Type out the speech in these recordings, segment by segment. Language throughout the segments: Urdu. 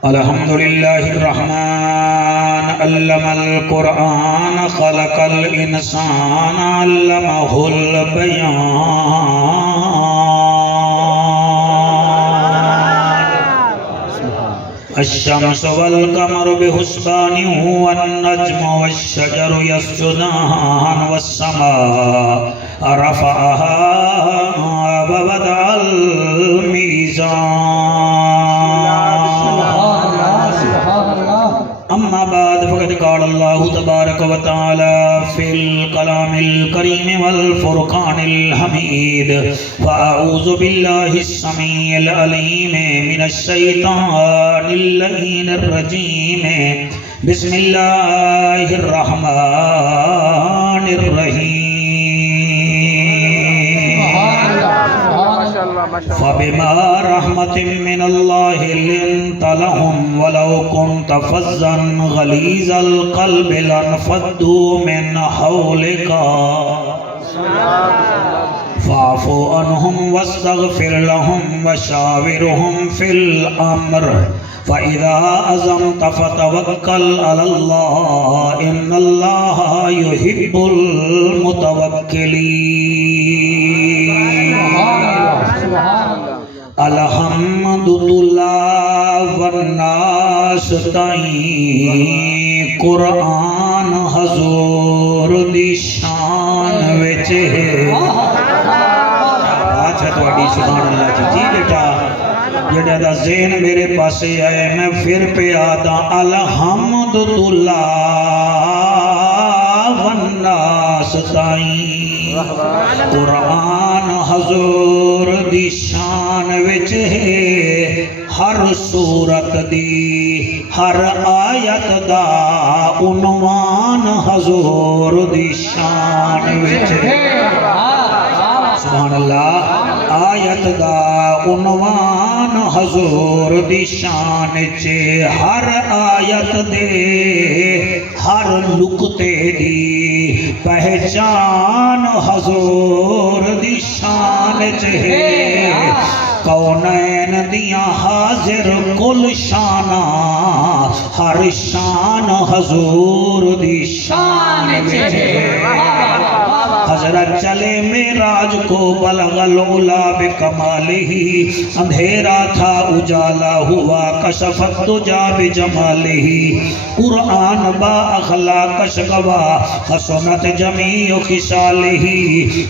الحمد لله الرحمن علم القرآن خلق الإنسان علمه البيان الشمس والقمر بحسبان والنجم والشجر يسجدان والسماء رفعها ووضع الميزان أما بعد فقد قال الله تبارك وتعالى في الكلام الكريم والفرقان الحميد فأعوذ بالله السميع العليم من الشيطان اللعين الرجيم بسم الله الرحمن الرحيم فبما رحمة من الله لنت لهم ولو كنت فظا غليظ القلب لانفضوا من حولك فاعف عنهم واستغفر لهم وشاورهم في الأمر فإذا عزمت فتوكل على الله إن الله يحب المتوكلين الحمد لله والناس تائیں قرآن حضور دی شان وچ ہے بات ہے تواڈی سبحان اللہ جی بیٹا جڑا دا ذہن میرے پاسے آئے میں پھر پہ آتا الحمد للہ والناس تائیں قرآن حضور دی شان وچ ہے ہر صورت دی ہر آیت دا عنوان حضور دی شان وچ ہے سبحان اللہ آیت دا عنوان حضور دی شان چے ہر آیت دے ہر نقطے دی پہچان حضور دی شان چے کونین دیاں حاضر کل شانہ ہر شان حضور دی شان چے حضرت چلے معراج کو بلغ العلا بکمالہ اندھیرا تھا اجالا ہوا کشفت دجا بجمالہ قرآن با اخلاق شگوا حسنت جمیع خصالہ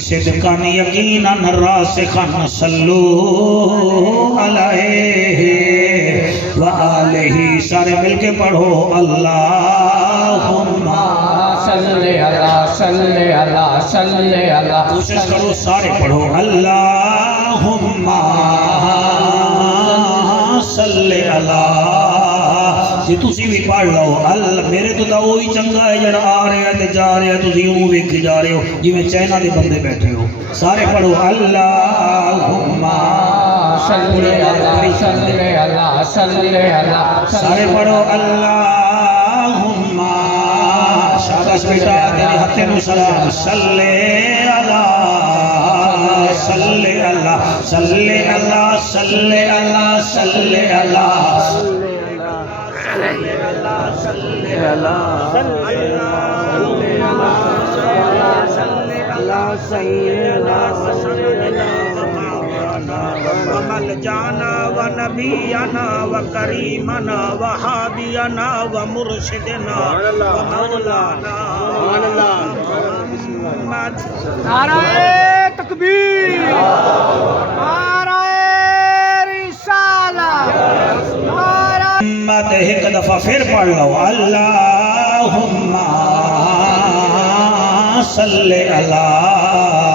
صدقا یقینا راسخا صلو علیہ وآلہ سارے مل کے پڑھو اللہم صلی اللہ صلی اللہ صلی اللہ کوشش کرو سارے پڑھو اللہم صلی اللہ جی تسی بھی پڑھ لو میرے تو وہی چنگا ہے جڑا آ رہے ہیں جا رہے ہیں تسی یوں ویکھی جا رہے ہو جی میں چائنا دے بندے بیٹھے ہو سارے پڑھو اللہم صلی اللہ صلی اللہ صلی اللہ سارے پڑھو اللہم شاباش بیٹا تیرے ہتھے نو سلام صلی اللہ صلی اللہ صلی اللہ صلی اللہ صلی اللہ وملجانا ونبينا وكريمنا وهادينا ومرشدنا ومولانا محمد نعرہ تکبیر نعرہ رسالہ امت ایک دفعہ پھر پڑھ لو اللہم صلی اللہ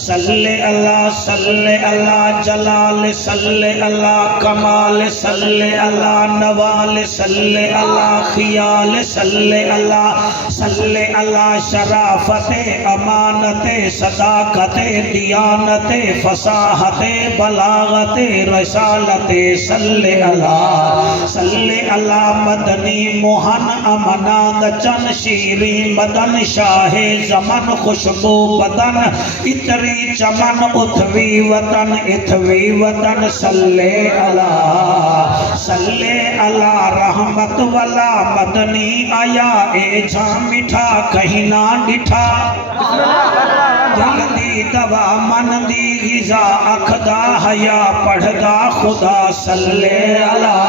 صلی اللہ صلی اللہ جلال صلی اللہ کمال صلی اللہ نوال صلی اللہ خیال صلی اللہ شرافت امانت صداقت دیانت فصاحت بلاغت رسالت صلی اللہ صلی علی مدنی موہن امناد چن شیری مدن شاہ زمن خوشبو بدن اتری چمن اتھوی وطن اتھوی وطن صلی علی رحمت والا مدنی آیا اے جان میٹھا کہیں نہ ڈٹھا جلدی دوا من دی غذا اکھدا حیا پڑھدا خدا صلی اللہ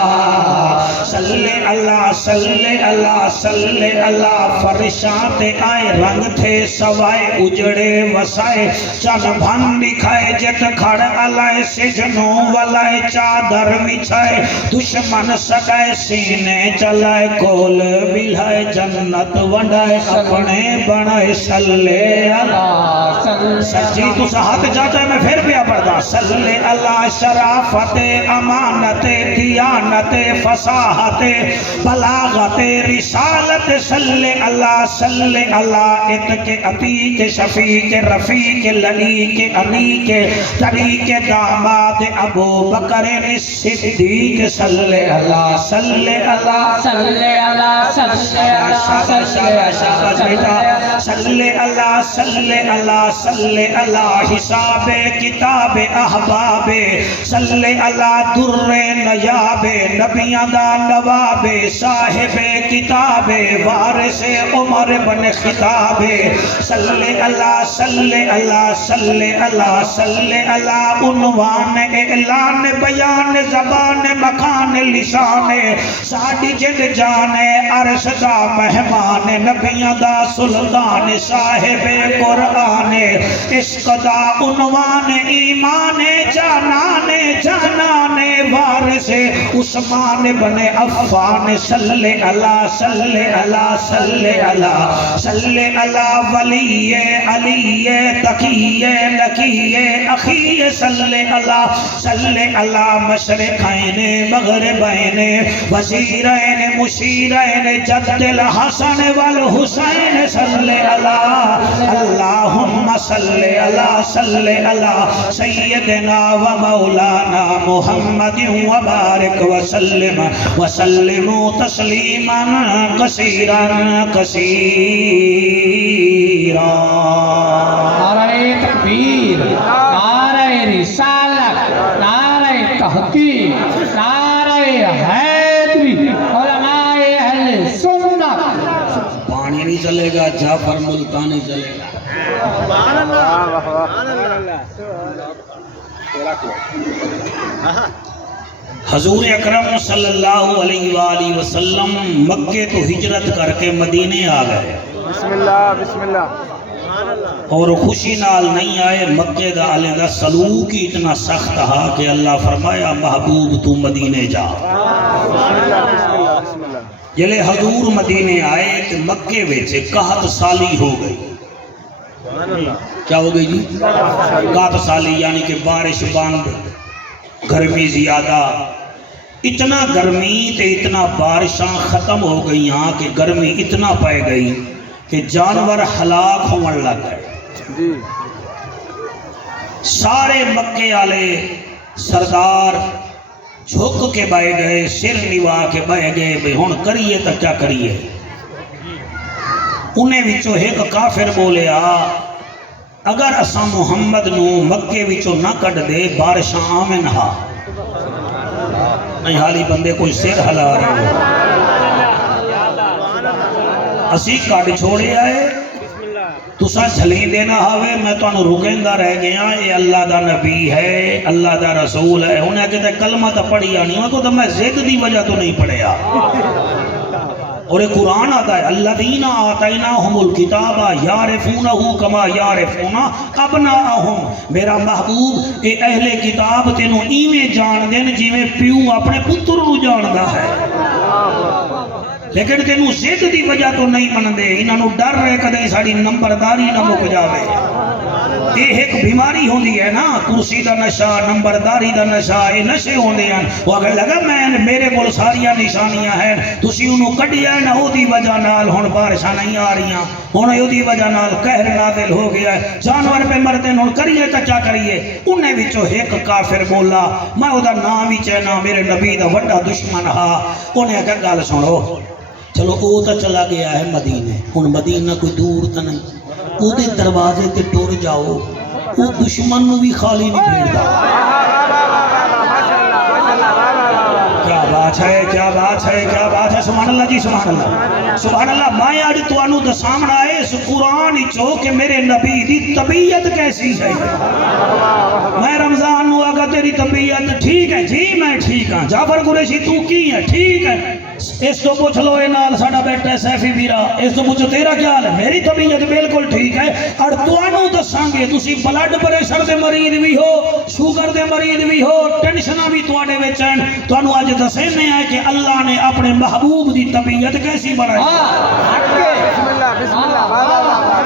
فرشاں تے آئے رنگ تھے سوائے اجڑے وسائے چن بھن دکھائے جت کھڑ علائے سجنوں والائے چادر بچھائے دشمن سکائے سینے چلائے کول بلھائے جنت ونڈائے اپنے بنائے صلی اللہ سچی تو ہاتھ جاتا ہے میں پھر بھی پڑھتا صلی اللہ شرافت امانت دیانت فصاحت بلاغت رسالت صلی اللہ اتق عتیق شفیق رفیق للیق انیق طریق داماد ابو بکر صدیق صلی اللہ صلی اللہ حساب کتاب احباب صلی اللہ در نیاب نبیاں دا نواب صاحب کتاب وارث عمر بن خطاب صلی اللہ عنوان اعلان بیان زبان مکان لسان ساڑی جد جان عرش دا مہمان نبیاں دا سلطان صاحب قرآن عشق دا عنوان ایمان جانان وارث عثمان بن عفان صلی اللہ ولی علی تقی لکی اخی صلی اللہ مشرقین مغربین وزیرین مشیرین جد الحسن والحسین صلی اللہم صلی اللہ سیدنا و مولانا محمد وبارک وسلم تسلیما کثیرا نعرہ تکبیر، نعرہ رسالت، نعرہ تحقیق، نعرہ حیدری، علماء اہل سنت۔ پانی نہیں چلے گا، جعفر ملتانی چلے گا۔ حضور اکرم صلی اللہ علیہ وآلہ وسلم مکے تو ہجرت کر کے مدینے آ گئے، بسم اللہ اور خوشی نال نہیں آئے۔ مکے دا آلے دا سلوک ہی اتنا سخت ہا کہ اللہ فرمایا محبوب تو مدینے جا۔ جلے حضور مدینے آئے تو مکے ویچے 61 سالی ہو گئی۔ کیا ہو گئی جی؟ 61 سالی، یعنی کہ بارش بند، گرمی زیادہ، اتنا گرمی تے اتنا بارشاں ختم ہو گئی ہاں کہ گرمی اتنا پائے گئی کہ جانور ہلاک ہون لگ گئے۔ سارے مکے والے سردار جھک کے بہ گئے، سر نوا کے بہ گئے، بھئی ہن کریے تو کیا کریے۔ انہیں وچوں ایک کافر بولے اگر اساں محمد نو مکے وچوں نہ کٹ دے بارشاں آمن ہا۔ نہیں حالی بندے کوئی سر ہلا رہے ہیں، اسی کٹ چھوڑے آئے تسا جھلیں دینا ہوئے، میں تو انہوں رکیندہ رہ گیا، یہ اللہ دا نبی ہے، اللہ دا رسول ہے۔ انہیں کہتے کلمہ تا پڑھیا نہیں، وہ تو میں زد دی وجہ تو نہیں پڑھیا۔ اور یہ قرآن آتا ہے الذین آتیناہم الکتاب یعرفونہ کما یعرفون ابناءہم۔ میرا محبوب اے اہل کتاب تینوں ایویں جان دین جویں پیو اپنے پتر نو جاندا ہے، لیکن تینوں زد دی وجہ تو نہیں من دے، انہاں نو ڈر رہے کدے ساڑی نمبرداری نہ مک جاوے۔ یہ ایک بیماری ہوندی ہے نا، کرسی دا نشہ، نمبرداری دا نشہ، یہ نشے ہوندے ہیں۔ وہ اگر لگا میں میرے کول ساریاں نشانیاں ہیں، تسی انہوں کڈیا نہ او دی وجہ نال ہن بارشاں نہیں آ رہیاں، ہن او دی وجہ نال قہر نازل ہو گیا ہے، جانور پہ مردے ہن کریے تا کیا کریے؟ انہیں وچوں ایک کافر بولا، میں او دا نام وی چہنا میرے نبی دا وڈا دشمن ہا، انہیں کہا گل سنو، چلو او تو چلا گیا ہے مدینے، ہن مدینہ کوئی دور تو نہیں، او دے دروازے تے ٹر جاؤ، او دشمن نو بھی خالی نہیں بھیڑدا۔ کیا بات ہے، کیا بات ہے، کیا بات ہے، سبحان اللہ جی، سبحان اللہ، سبحان اللہ۔ میں آج تو انو دسامنا ہے اس قرآن چو کہ میرے نبی دی طبیعت کیسی ہے۔ میں رمضان نو آگا تیری طبیعت ٹھیک ہے جی، میں ٹھیک ہاں، جعفر قریشی تو کی ہے ٹھیک ہے، اس تو پوچھ لو اے نال ساڈا بیٹا ہے سیفی ویرا، اس تو پوچھو تیرا کیا حال ہے، میری طبیعت بالکل ٹھیک ہے، اور تانوں دساں گے تسی بلڈ پریشر دے مریض بھی ہو، شوگر دے مریض بھی ہو، ٹینشناں بھی تواڈے وچ ہیں، تانوں اج دسنے ہے کہ اللہ نے اپنے محبوب دی طبیعت کیسی بنائی۔ بسم اللہ بسم اللہ، واہ واہ واہ واہ۔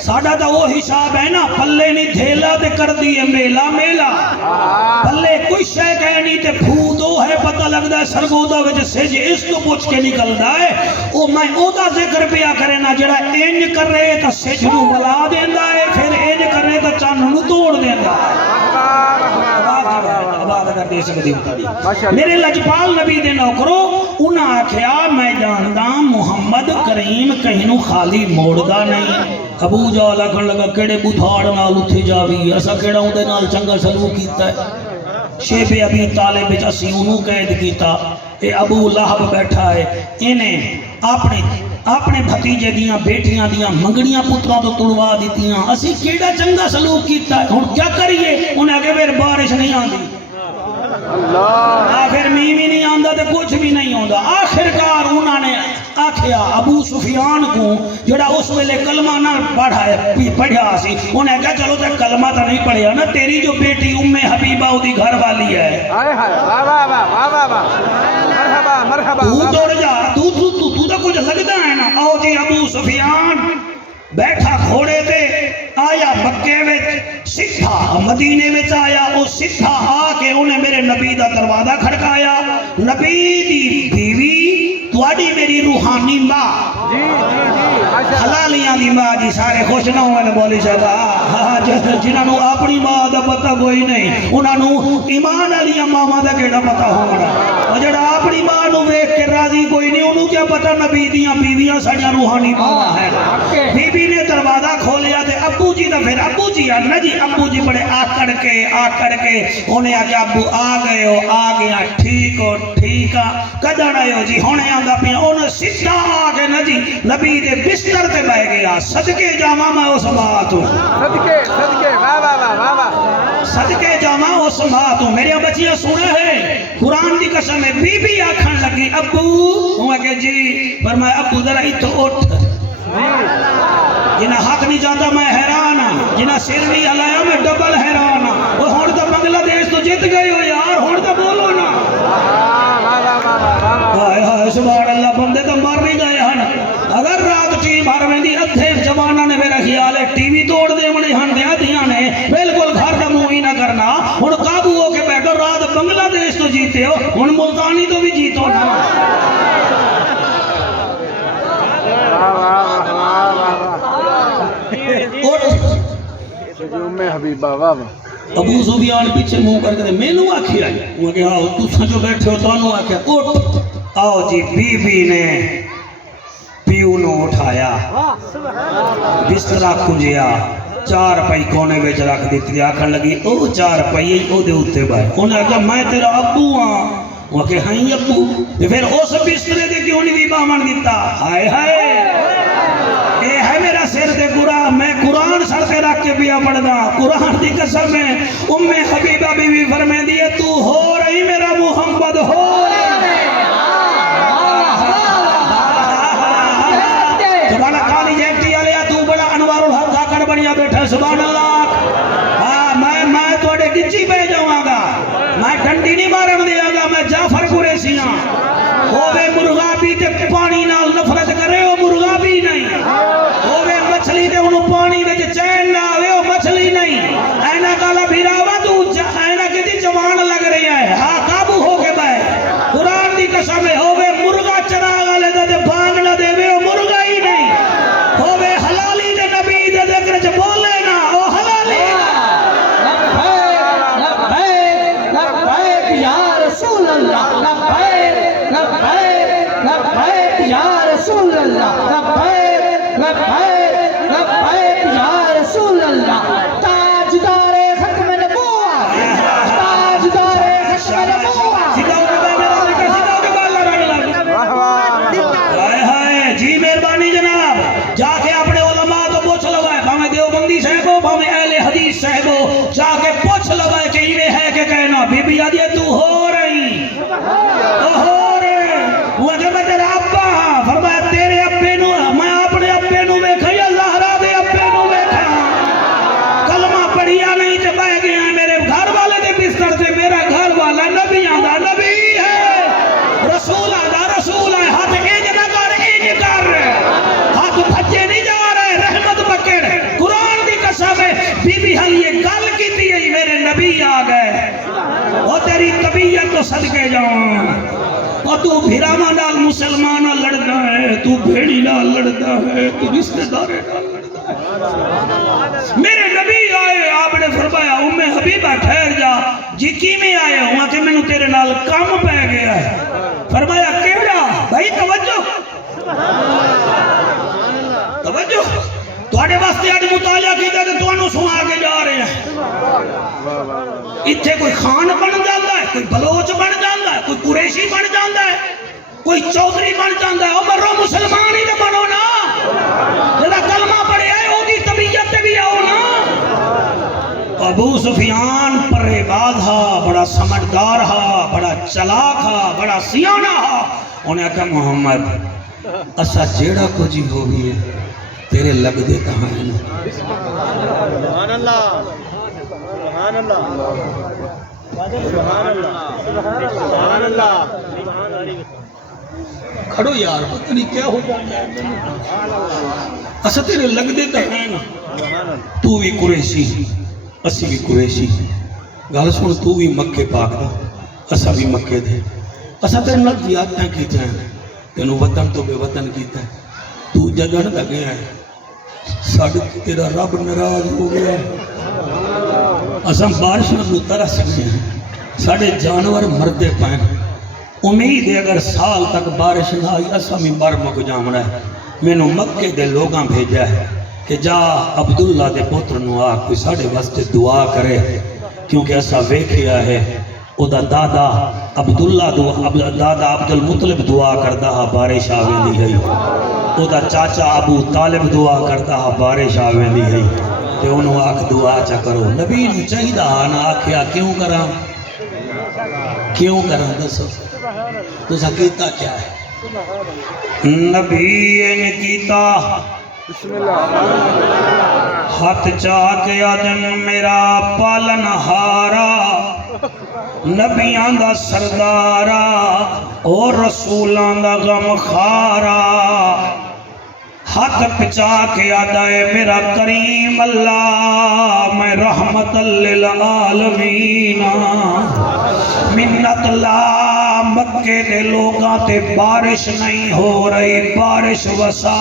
ساڈا تو وہ حساب ہے نا، پلے نہیں دھیلا تے کر دیے میلا میلا، پلے کوئی شے کہہ نہیں تے پھودو ہے پتہ لگدا ہے سرگودا وچ سج اس تو پوچھ کے نکلدا ہے، او میں او دا ذکر پیا کرے نا جڑا انج کرے تے سج نو بلا دیندا ہے، پھر انج کرے تے چن نو توڑ دیندا ہے۔ آواز اگر دے سکدی ہو میرے لجپال نبی دے نوکرو، انہاں آکھیا میں جاندا محمد کریم کہیں نو خالی موڑدا نہیں۔ ابو جہل آکھن لگا کیڑے بوتھاڑ نال اتھے جاوی، اسا کیڑا اودے نال چنگا سلوک کیتا ہے؟ شیب ابی طالب وچ اسی اونوں قید کیتا، اے ابو لہب بیٹھا ہے، انہیں اپنے بھتیجے دیاں بیٹیاں دیاں منگڑیاں پتراں تو توڑوا دیتیاں، اسی کیڑا چنگا سلوک کیتا ہے، ہن کیا کریے؟ انہیں آگے پھر بارش نہیں آندی، آخر میویں نہیں آندا تے کچھ بھی نہیں ہوندا۔ آخرکار انہوں نے آکھیا ابو سفیان کو جڑا اس ویلے کلمہ نہ پڑھیا سی، انہیں کہا چلو تے کلمہ تو نہیں پڑھیا نا، تیری جو بیٹی ام حبیبہ دی گھر والی ہے، تو دوڑ جا، تو کچھ لگتا ہے نا۔ آؤ جی ابو سفیان بیٹھا گھوڑے تے آیا مکے وچ، سدھا مدینے وچ آیا، او سدھا آ کے انہیں میرے نبی دا دروازہ کھڑکایا، نبی دی بیوی تواڈی میری روحانی ماں، حلالیاں دی ماں جی، سارے خوش نہ ہوئے بولی صاحب، جنہاں نو اپنی ماں دا پتہ کوئی نہیں، انہاں نو ایمان والیاں ماواں دا کیڑا پتہ ہونا، اور جڑا اپنی ماں نو ویکھ کے راضی کوئی نہیں، انہوں کیا پتہ نبی دیاں بیویاں ساڈیاں روحانی ماں ہیں۔ بی بی نے دروازہ کھولیا تے ابو جی دا، پھر ابو جی آنا جی، ابو جی بڑے آکڑ کے انہیں آگے ابو آ گئے ہو، آ گیا، ٹھیک ہو ٹھیک آ، کدڑ آئے ہو جی، ہونے آندا پیا، انہیں سدھا آ کے نا جی نبی دے بستر تے بہ گیا، صدقے جاواں میں اس بات ہوں، صدقے واہ واہ واہ واہ، صدقے جاواں اس بات ہوں۔ میری بچیاں سنے ہیں قرآن دی قسم ہے، بی بی آکھن لگی ابو، ہوں کہ جی، فرمایا ابو ذرا اتھو اٹھ، جنہ حق نہیں جاتا میں حیران ہاں، جنہ سر نہیں ہلایا میں ڈبل حیران ہاں، وہ ہون تو بنگلہ دیش تو جیت گئے ہو یار، ہون تو بولو نا، ہائے ہائے سبحان اللہ، بندے تو مر نہیں گئے ہیں۔ اگر رات ٹیم ہار ویندی ادھے جواناں نے میرا خیال ہے ٹی وی توڑ دے منے ہن دیا دیاں نے بالکل گھر دا منہ ہی نہ کرنا، ہن قابو ہو کے بیٹھو، رات بنگلہ دیش تو جیتے ہو، ہن ملتانی تو بھی جیتو نا۔ ابو سفیان پیچھے منہ کر کے میں نو آکھیا، وہ کہ ہاں تساں جو بیٹھے ہو تانوں آکھیا اٹھ۔ آؤ جی بی بی نے پیو نو اٹھایا، بسترا کنجیا، چار پائی کونے وچ رکھ دتی، آکھن لگی او چار پائی او دے اوتے بائے، انہیں کہا میں تیرا ابو ہاں، وہ کہ ہاں ابو، پھر اس بسترے دے کیوں نہیں بھی باون دیتا؟ ہائے ہائے، اے ہے میرا سر دے قرآن، میں قرآن سر سے رکھ کے پیا پڑھدا، قرآن دی قسم ہے، ام حبیبہ بی بی فرمیندی ہے تو ہو رہی میرا محمد ہو رہی، سبحان اللہ، کالی جیکٹی والیا تو بڑا انوار الحق آکڑ بڑیا بیٹھا، سبحان اللہ، ہاں میں تواڈے گچی پہ جاواں گا، میں ڈنڈی نہیں مارن دیاں گا، میں جعفر قریشی ہاں، ہووے مرغا بھی تے پانی نال نفرت کرے، وہ مرغا بھی نہیں، ہووے مچھلی تے انہوں پانی وچ چین نہ لبیک لبیک لبیک یا رسول اللہ لبیک لبیک لبیک یا رسول اللہ تاجدار ختم نبوت تاجدار ختم نبوت جی مہربانی جناب جا کے اپنے علماء تو پوچھ لو ہے بھاویں دیوبندی صاحب ہو بھاویں اہل حدیث صاحب ہو جا کے پوچھ لو ہے کہ یہ ہے کہ کہنا بی بی آدھی تو ہو رہی تو ہو رہے وہ کہ میں تیرا ابا ہاں فرمایا تیرے ابے نو میں اپنے ابے نو ویکھا یا زہرا دے ابے نو ویکھا کلمہ پڑھیا نہیں تے بہ گیا میرے گھر والے دے بستر تے میرا گھر والا نبی آندا نبی ہے رسول آندا رسول ہے ہاتھ انج نہ کر انج کر ہاتھ بھجے نہیں جا رہے رحمت پکڑ قرآن دی قسم ہے بی بی حل یہ گل کیتی ہے میرے نبی آ گئے وہ تیری طبیعت تو صدقے جاؤں اور تو بھیراما نال مسلمان لڑتا ہے تو بھیڑی نال لڑتا ہے تو رشتہ دارے نال لڑتا ہے میرے نبی آئے آپ نے فرمایا ام حبیبہ ٹھہر جا جی کی میں آئے ہوں کہ میں نے تیرے نال کام پہ گیا ہے فرمایا کیڑا بھائی توجہ توجہ تواڈے واسطے اج مطالعہ کیتا تے تانوں سنا کے جا رہے ہیں اتھے کوئی خان بن جاتا ہے کوئی بلوچ بن جاتا ہے کوئی قریشی بن جاتا ہے کوئی چودھری بن جاتا ہے او مرو مسلمان ہی تے بنو نا جڑا کلمہ پڑھیا ہے او دی طبیعت تے بھی آؤ نا ابو سفیان پرے باز ہا بڑا سمجھدار ہا بڑا چلاک ہا بڑا سیانا ہا انہیں کہا محمد اسا جیڑا کچھ ہی ہو گئی ہے تیرے لگ دے کہاں ہے سبحان اللہ سبحان اللہ سبحان اللہ سبحان اللہ کھڑو یار پتہ نہیں کیا ہو جائے اسا تیرے لگ دے کہاں ہے نا تو بھی قریشی اسی بھی قریشی گل سن تو بھی مکے پاک دا اسا بھی مکے دے اسا تیرے نال زیادتاں کیتا ہے تینوں وطن تو بے وطن کیتا ہے تو جگن دا گیا ہے ساڑھے تیرا رب ناراض ہو گیا ہے اساں بارشاں نو ترس گئے ہیں ساڑھے جانور مردے پائیں امید ہے اگر سال تک بارش نہ آئی اساں بھی مر مک جامنا ہے میں نو مکے دے لوگاں بھیجا ہے کہ جا عبداللہ دے پتر نو آ کوئی ساڑھے واسطے دعا کرے کیونکہ ایسا ویکھیا ہے او دا دادا عبداللہ دادا عبدالمطلب دعا کردا ہا بارش آویں دی ہے او دا چاچا ابو طالب دعا کردا ہا بارش آویں دی ہے تے انہوں آکھ دعا چا کرو نبی نو چاہیدا نہ آکھیا کیوں کراں دسو تسا کیتا کیا ہے نبی نے کیتا ہاتھ چاہ کے آدم میرا پالن ہارا نبیاں دا سردارا اور رسولاں دا غم خارا ہاتھ پچا کے آدھائے میرا کریم اللہ میں رحمت للعالمین منت لا مکے دے لوگاں تے بارش نہیں ہو رہی بارش وسا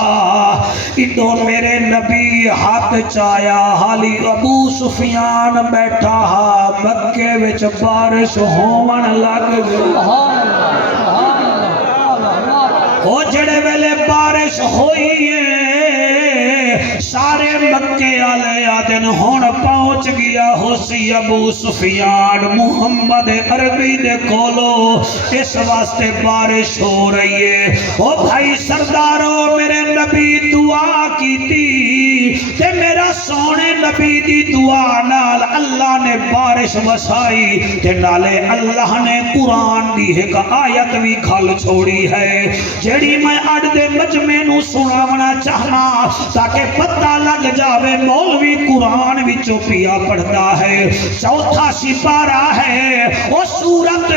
ادھو میرے نبی ہاتھ چایا حالی ابو سفیان بیٹھا ہا مکے وچ بارش ہون لگ گئی او جڑے ویلے بارش ہوئی ہے سارے مکے آلے آدن ہون پہنچ گیا ہو سی ابو سفیان محمد عربی دے کولو اس واسطے بارش ہو رہی ہے او بھائی سردارو میرے نبی دعا کی تھی تے میرا سونے نبی دی دعا نال اللہ نے بارش وسائی تے نالے اللہ نے قرآن دی ایک آیت بھی کھل چھوڑی ہے جیڑی میں اڑ دے مجمع نو سناونا چاہنا تاکہ پتہ لگ جاوے مولوی قرآن وچوں پیا پڑھتا ہے چوتھا سپارہ ہے وہ سورت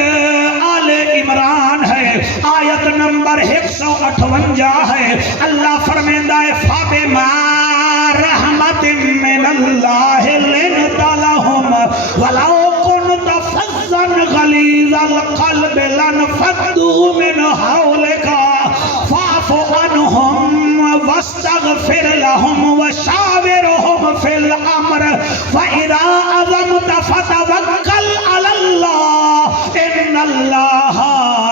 آل عمران ہے آیت نمبر 158 ہے اللہ فرمیندہ ہے فَبِمَا رَحْمَةٍ مِّنَ اللَّهِ لِنْتَ لَهُمْ وَلَوْ كُنْتَ فَظًّا غَلِيظَ الْقَلْبِ لَانفَضُّوا مِنْ حَوْلِكَ فَاعْفُ عَنْهُمْ واستغفر لهم وشاورهم في الامر فاذا عزمت فتوكل على الله ان الله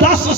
10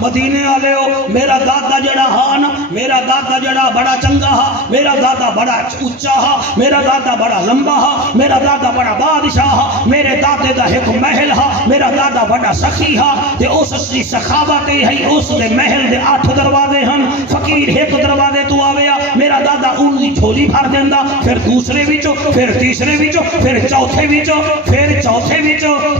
مدینے والے ہو میرا دادا جڑا ہا نا میرا دادا جڑا بڑا چنگا ہا میرا دادا بڑا اچا ہا میرا دادا بڑا لمبا ہا میرا دادا بڑا بادشاہ ہا میرے دادے دا ایک محل ہا میرا دادا بڑا سخی ہا تے اس دی سخاوت ہے اس دے محل دے 8 دروازے ہن فقیر ایک دروازے تو آویا میرا دادا ان دی جھولی بھر دیندا پھر دوسرے وچوں پھر تیسرے وچوں پھر چوتھے وچوں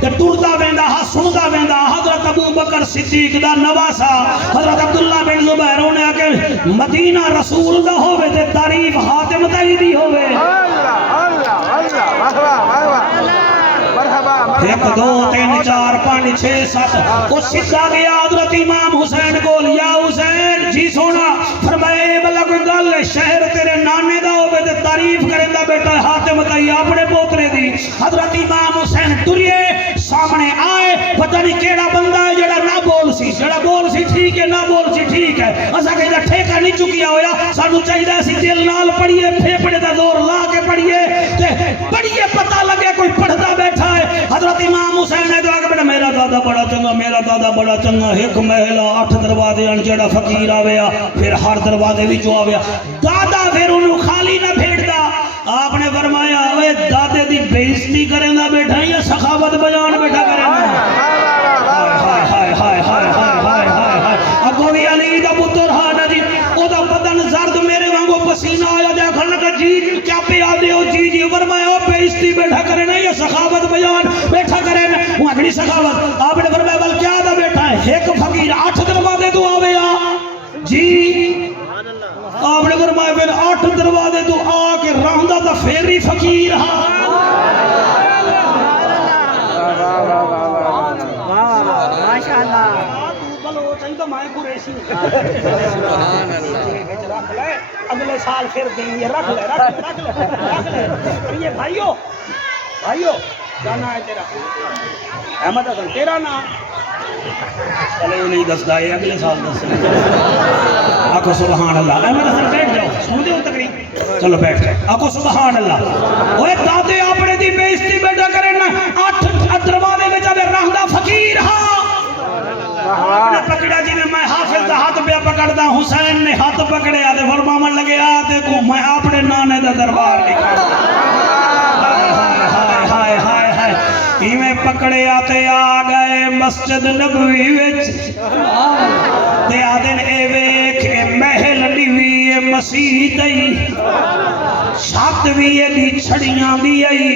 تے ٹردا ویندا ہا سندا ویندا حضرت ابو بکر صدیق دا نواسا حضرت عبداللہ بن زبیر نے آ کے مدینہ رسول دا ہوے تے تعریف حاتم تائی دی ہوے ایک دو تین چار پانچ چھ سات وہ سیدھا گیا حضرت امام حسین کو یا حسین جی سونا فرمائے بلا کوئی گل شہر تیرے نانے دا ہوے تے تعریف کریندا بیٹا حاتم تائی اپنے پوترے دی حضرت امام حسین ٹریے سامنے آئے پتہ نہیں کیڑا بندہ ہے جڑا نہ بول سی جڑا بول سی ٹھیک ہے نہ بول سی ٹھیک ہے اسا کہ ٹھیکا نہیں چکیا ہویا سانو چاہیے سی دل نال پڑھیے پھیپڑے دا زور لا کے پڑھیے تے پڑھیے پتہ لگے کوئی پڑھدا بیٹھا ہے حضرت امام حسین نے کہا کہ بیٹا میرا دادا بڑا چنگا ایک محل 8 دروازے ان جڑا فقیر آویا پھر ہر دروازے وچوں آویا دادا پھر انہوں خالی نہ بھیڑدا آپ نے فرمایا اوے دادے دی بےزتی کریندا بیٹھا یا سخاوت بیان بیٹھا کریندا ہائے ہائے ہائے ہائے ہائے ہائے اگوں بھی علی دا پتر ہا جی او دا بدن زرد میرے وانگو پسینہ آیا دیکھن لگا جی کیا پہ آدے ہو جی فرمایا او بےزتی بیٹھا کرنا یا سخاوت بیان بیٹھا کرنا وہ اگلی سخاوت آپ نے فرمایا بل کیا دا بیٹھا ہے ایک فقیر 8 دروازے تو آوے جی آپ نے فرمایا پھر 8 دروازے تو آ کے رہندا تا پھر ہی فقیر ہاں ماشاءاللہ اگلے سال پھر دیں گے رکھ لے یہ بھائیو کیا نام ہے تیرا احمد حسن تیرا نام چلے نہیں دستا ہے اگلے سال دس آکو سبحان اللہ احمد حسن بیٹھ جاؤ سن دے ہو تقریب چلو بیٹھ جائے آکو سبحان اللہ اوے دادے اپنے دی بےزتی بیٹا کریں نا 8 دروازے میں جب رہندا فقیر ہاں اپنے پکڑا جی میں حافظ دا ہاتھ پہ پکڑدا حسین نے ہاتھ پکڑے آدھے فرمامن لگے آتے کو میں اپنے نانے دا دربار نکھا ہائے ہائے ہائے ایویں پکڑے آتے آ گئے مسجد نبوی وچ تے آدھن اے ویکھ اے محل نیوی اے مسیح ای چھت وی دی چھڑیاں دی ای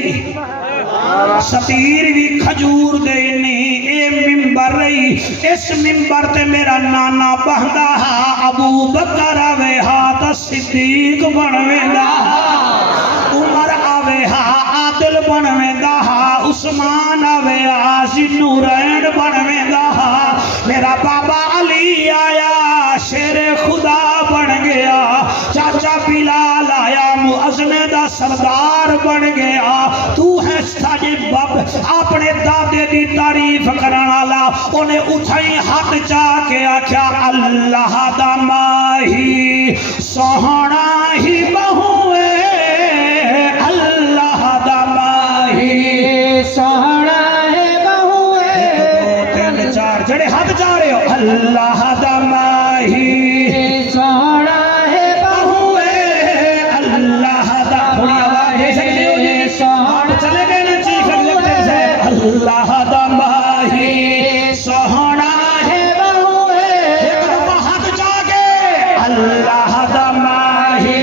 ستیر بھی کھجور دینی اے ممبر رہی اس ممبر تے میرا نانا بہندا ہا ابو بکر آوے ہا تا صدیق بنویندا ہا عمر آوے ہا عادل بنویندا ہا عثمان آوے ہا ذوالنورین بنویندا ہا میرا بابا علی آیا شیر خدا بن گیا چاچا بلال آیا مؤذن دا سردار بن گیا تو ہے ساجد باب اپنے دادے دی تعریف کرن والا اونے اٹھائی ہاتھ چاہ کے آکھیا اللہ دا ماہی سوہنا ہی بہوے اللہ دا ماہی سوہنا ہے بہوے 2 3 4 جڑے ہاتھ چاہ رہے ہو اللہ دا ماہی سوہنا ہے بہوے اللہ دا تھوڑی آواز دے سکتے ہو جی سوہنا چلے گئے نا چیخ لگتے سے اللہ دا ماہی سوہنا ہے بہوے ایک دفعہ ہاتھ چاہ کے اللہ دا ماہی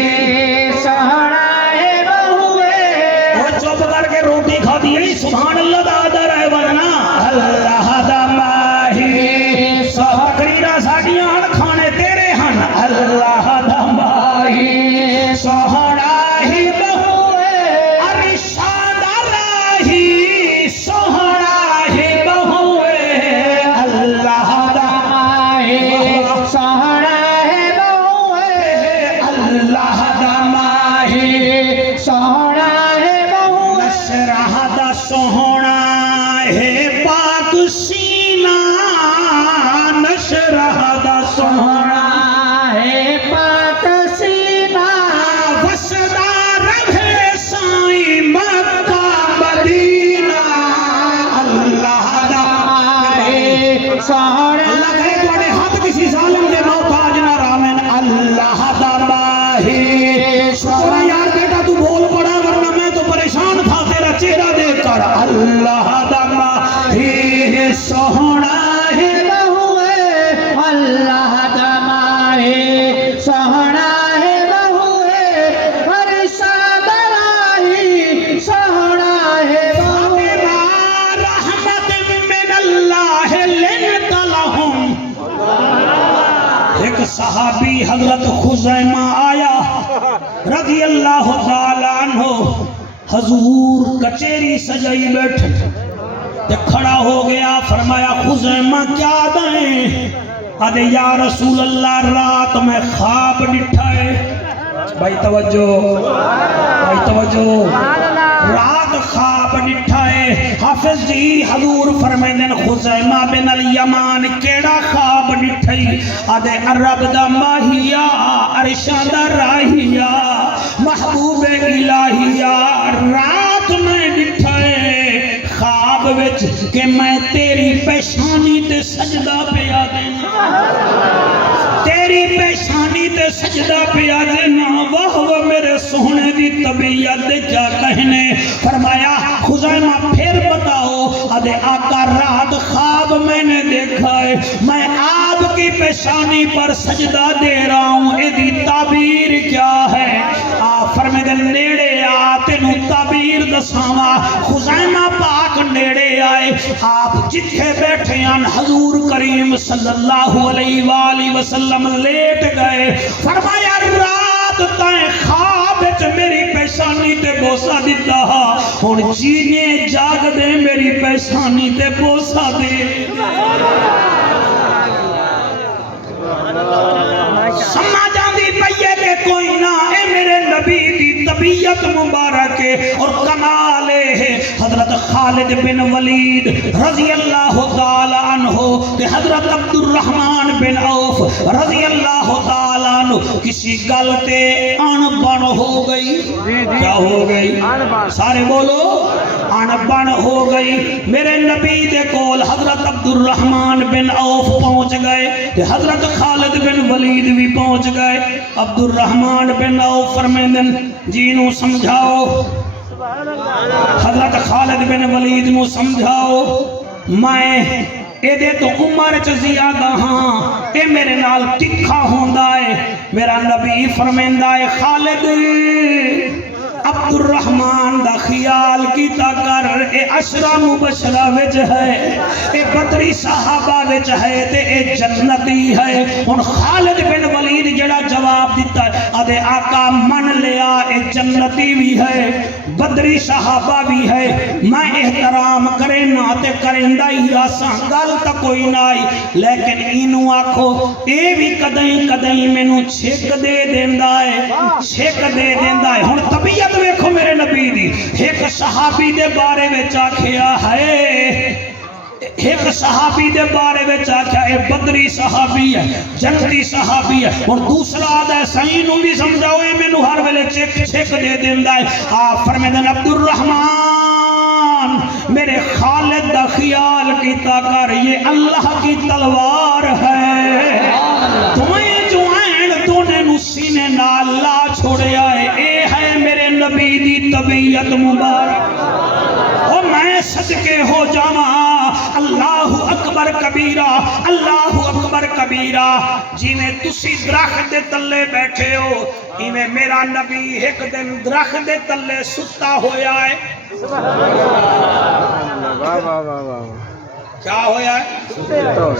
سوہنا ہے بہوے وہ چپ کر کے روٹی کھا دی سبحان اللہ دا در ہے ورنہ اللہ دا ماہی سوہکریرہ ساڑیاں ہن کھانے تیرے ہن اللہ دا ماہی سوہنا ہی بہوے ارشاد راہی سوہنا ہی بہوے اللہ دا ماہی سوہنا ہے بہوے اللہ دا ماہی سوہنا ہے بہوے نشرہ دا سوہنا ہے پاک سینہ نشرہ دا سوہنا ہے پاک سینہ وسدار ہے سائیں مکہ مدینہ اللہ دا ماہی سوہنا اللہ کہے تو ہاتھ صحابی حضرت خزیمہ آیا رضی اللہ تعالیٰ عنہ، حضور کچیری سجائی بیٹھ تے کھڑا ہو گیا، فرمایا خزیمہ کیا دیں؟ آدھے یا رسول اللہ رات میں خواب ڈٹھا ہے۔ بھائی توجہ رات خواب ڈٹھا ہے۔ حافظ جی حضور فرمائیں خزیمہ بن الیمان کیڑا خواب ڈٹھائی؟ آدھے عرب دا ماہیا عرشاں دا راہیا محبوب الہیا رات میں ڈٹھا ہے خواب وچ کہ میں تیری پیشانی تے سجدہ پیا دینا، تیری پیشانی تے سجدہ پیا دینا۔ واہ واہ میرے سونے دی طبیعت کیا کہنے۔ فرمایا خزیمہ پھر بتاؤ۔ آدھے آقا رات خواب میں نے دیکھا ہے، میں آپ کی پیشانی پر سجدہ دے رہا ہوں، ایدی تعبیر کیا ہے؟ آپ فرمائے دے نیڑے آ تینوں تعبیر دساواں۔ خزیمہ پاک نیڑے آئے، آپ جتھے بیٹھے ہیں حضور کریم صلی اللہ علیہ وآلہ وسلم لیٹ گئے۔ فرمایا رات تائیں خواب وچ میری پیشانی تے بوسا دیتا ہا، ہن جینے جاگ دے میری پیشانی تے بوسا دے۔ سمجھ جاندی پئیے کہ کوئی نہ اے میرے نبی دی طبیعت مبارک اور کمال ہے۔ حضرت خالد بن ولید رضی اللہ تعالی عنہ تے حضرت عبد الرحمن بن عوف رضی اللہ تعالی عنہ کسی گل تے ان بن ہو گئی۔ کیا ہو گئی؟ سارے بولو ان بن ہو گئی۔ میرے نبی دے کول حضرت عبد الرحمن بن عوف پہنچ گئے تے حضرت خالد بن ولید بھی پہنچ گئے۔ عبد الرحمن بن عوف فرمیندن جینوں سمجھاؤ، حضرت خالد بن ولید نو سمجھاؤ میں اے دے تو عمر چ زیادہ ہاں، اے میرے نال تکھا ہوندا ہے۔ میرا نبی فرمیندا ہے خالد عبد الرحمن دا خیال کیتا کر، اے عشرہ مبشرہ وچ ہے، اے بدری صحابہ وچ ہے تے اے جنتی ہے۔ ان خالد بن ولید جڑا جواب دیتا ہے آدھے آقا من لیا اے جنتی بھی ہے بدری صحابہ بھی ہے، میں احترام کرنا تے کرندہ ہی راساں گل تا کوئی نہ آئی، لیکن اینو آکھو اے بھی کدیں کدیں مینوں چھک دے دیندا ہے، چھک دے دیندا ہے۔ ہن طبیعت ویکھو میرے نبی دی، ایک صحابی دے بارے وچ آکھیا ہے، ایک صحابی دے بارے وچ آکھیا اے بدری صحابی ہے، جنتی صحابی ہے، اور دوسرا آدھا سائیں نو بھی سمجھاؤ اے مینوں ہر ویلے چھک دے دیندا ہے۔ آپ فرمیندن عبد الرحمن میرے خالد دا خیال کیتا کر، یہ اللہ کی تلوار ہے، تمہیں جو عین دونے نو سینے نال لا چھوڑیا ہے، اے ہے میرے نبی دی طبیعت مبارک۔ اور میں صدقے ہو جاواں اللہ اکبر کبیرہ، اللہ اکبر کبیرہ۔ جی میں تسی درخت دے تلے بیٹھے ہو، ایویں میرا نبی ایک دن درخت دے تلے ستا ہویا ہے۔ کیا ہویا ہے؟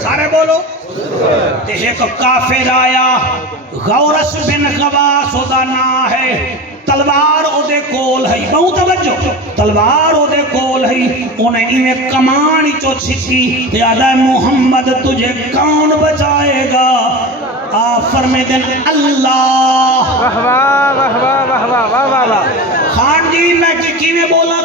سارے بولو۔ تے ایک کافر آیا، غورس بن غواس دا نام ہے، تلوار او دے کول ہے، بہت توجہ، تلوار او دے کول ہے، انہیں ایویں کمان چو چھکی، یادہ محمد تجھے کون بچائے گا؟ آپ فرمیدن اللہ۔ خان جی میں کیویں بولا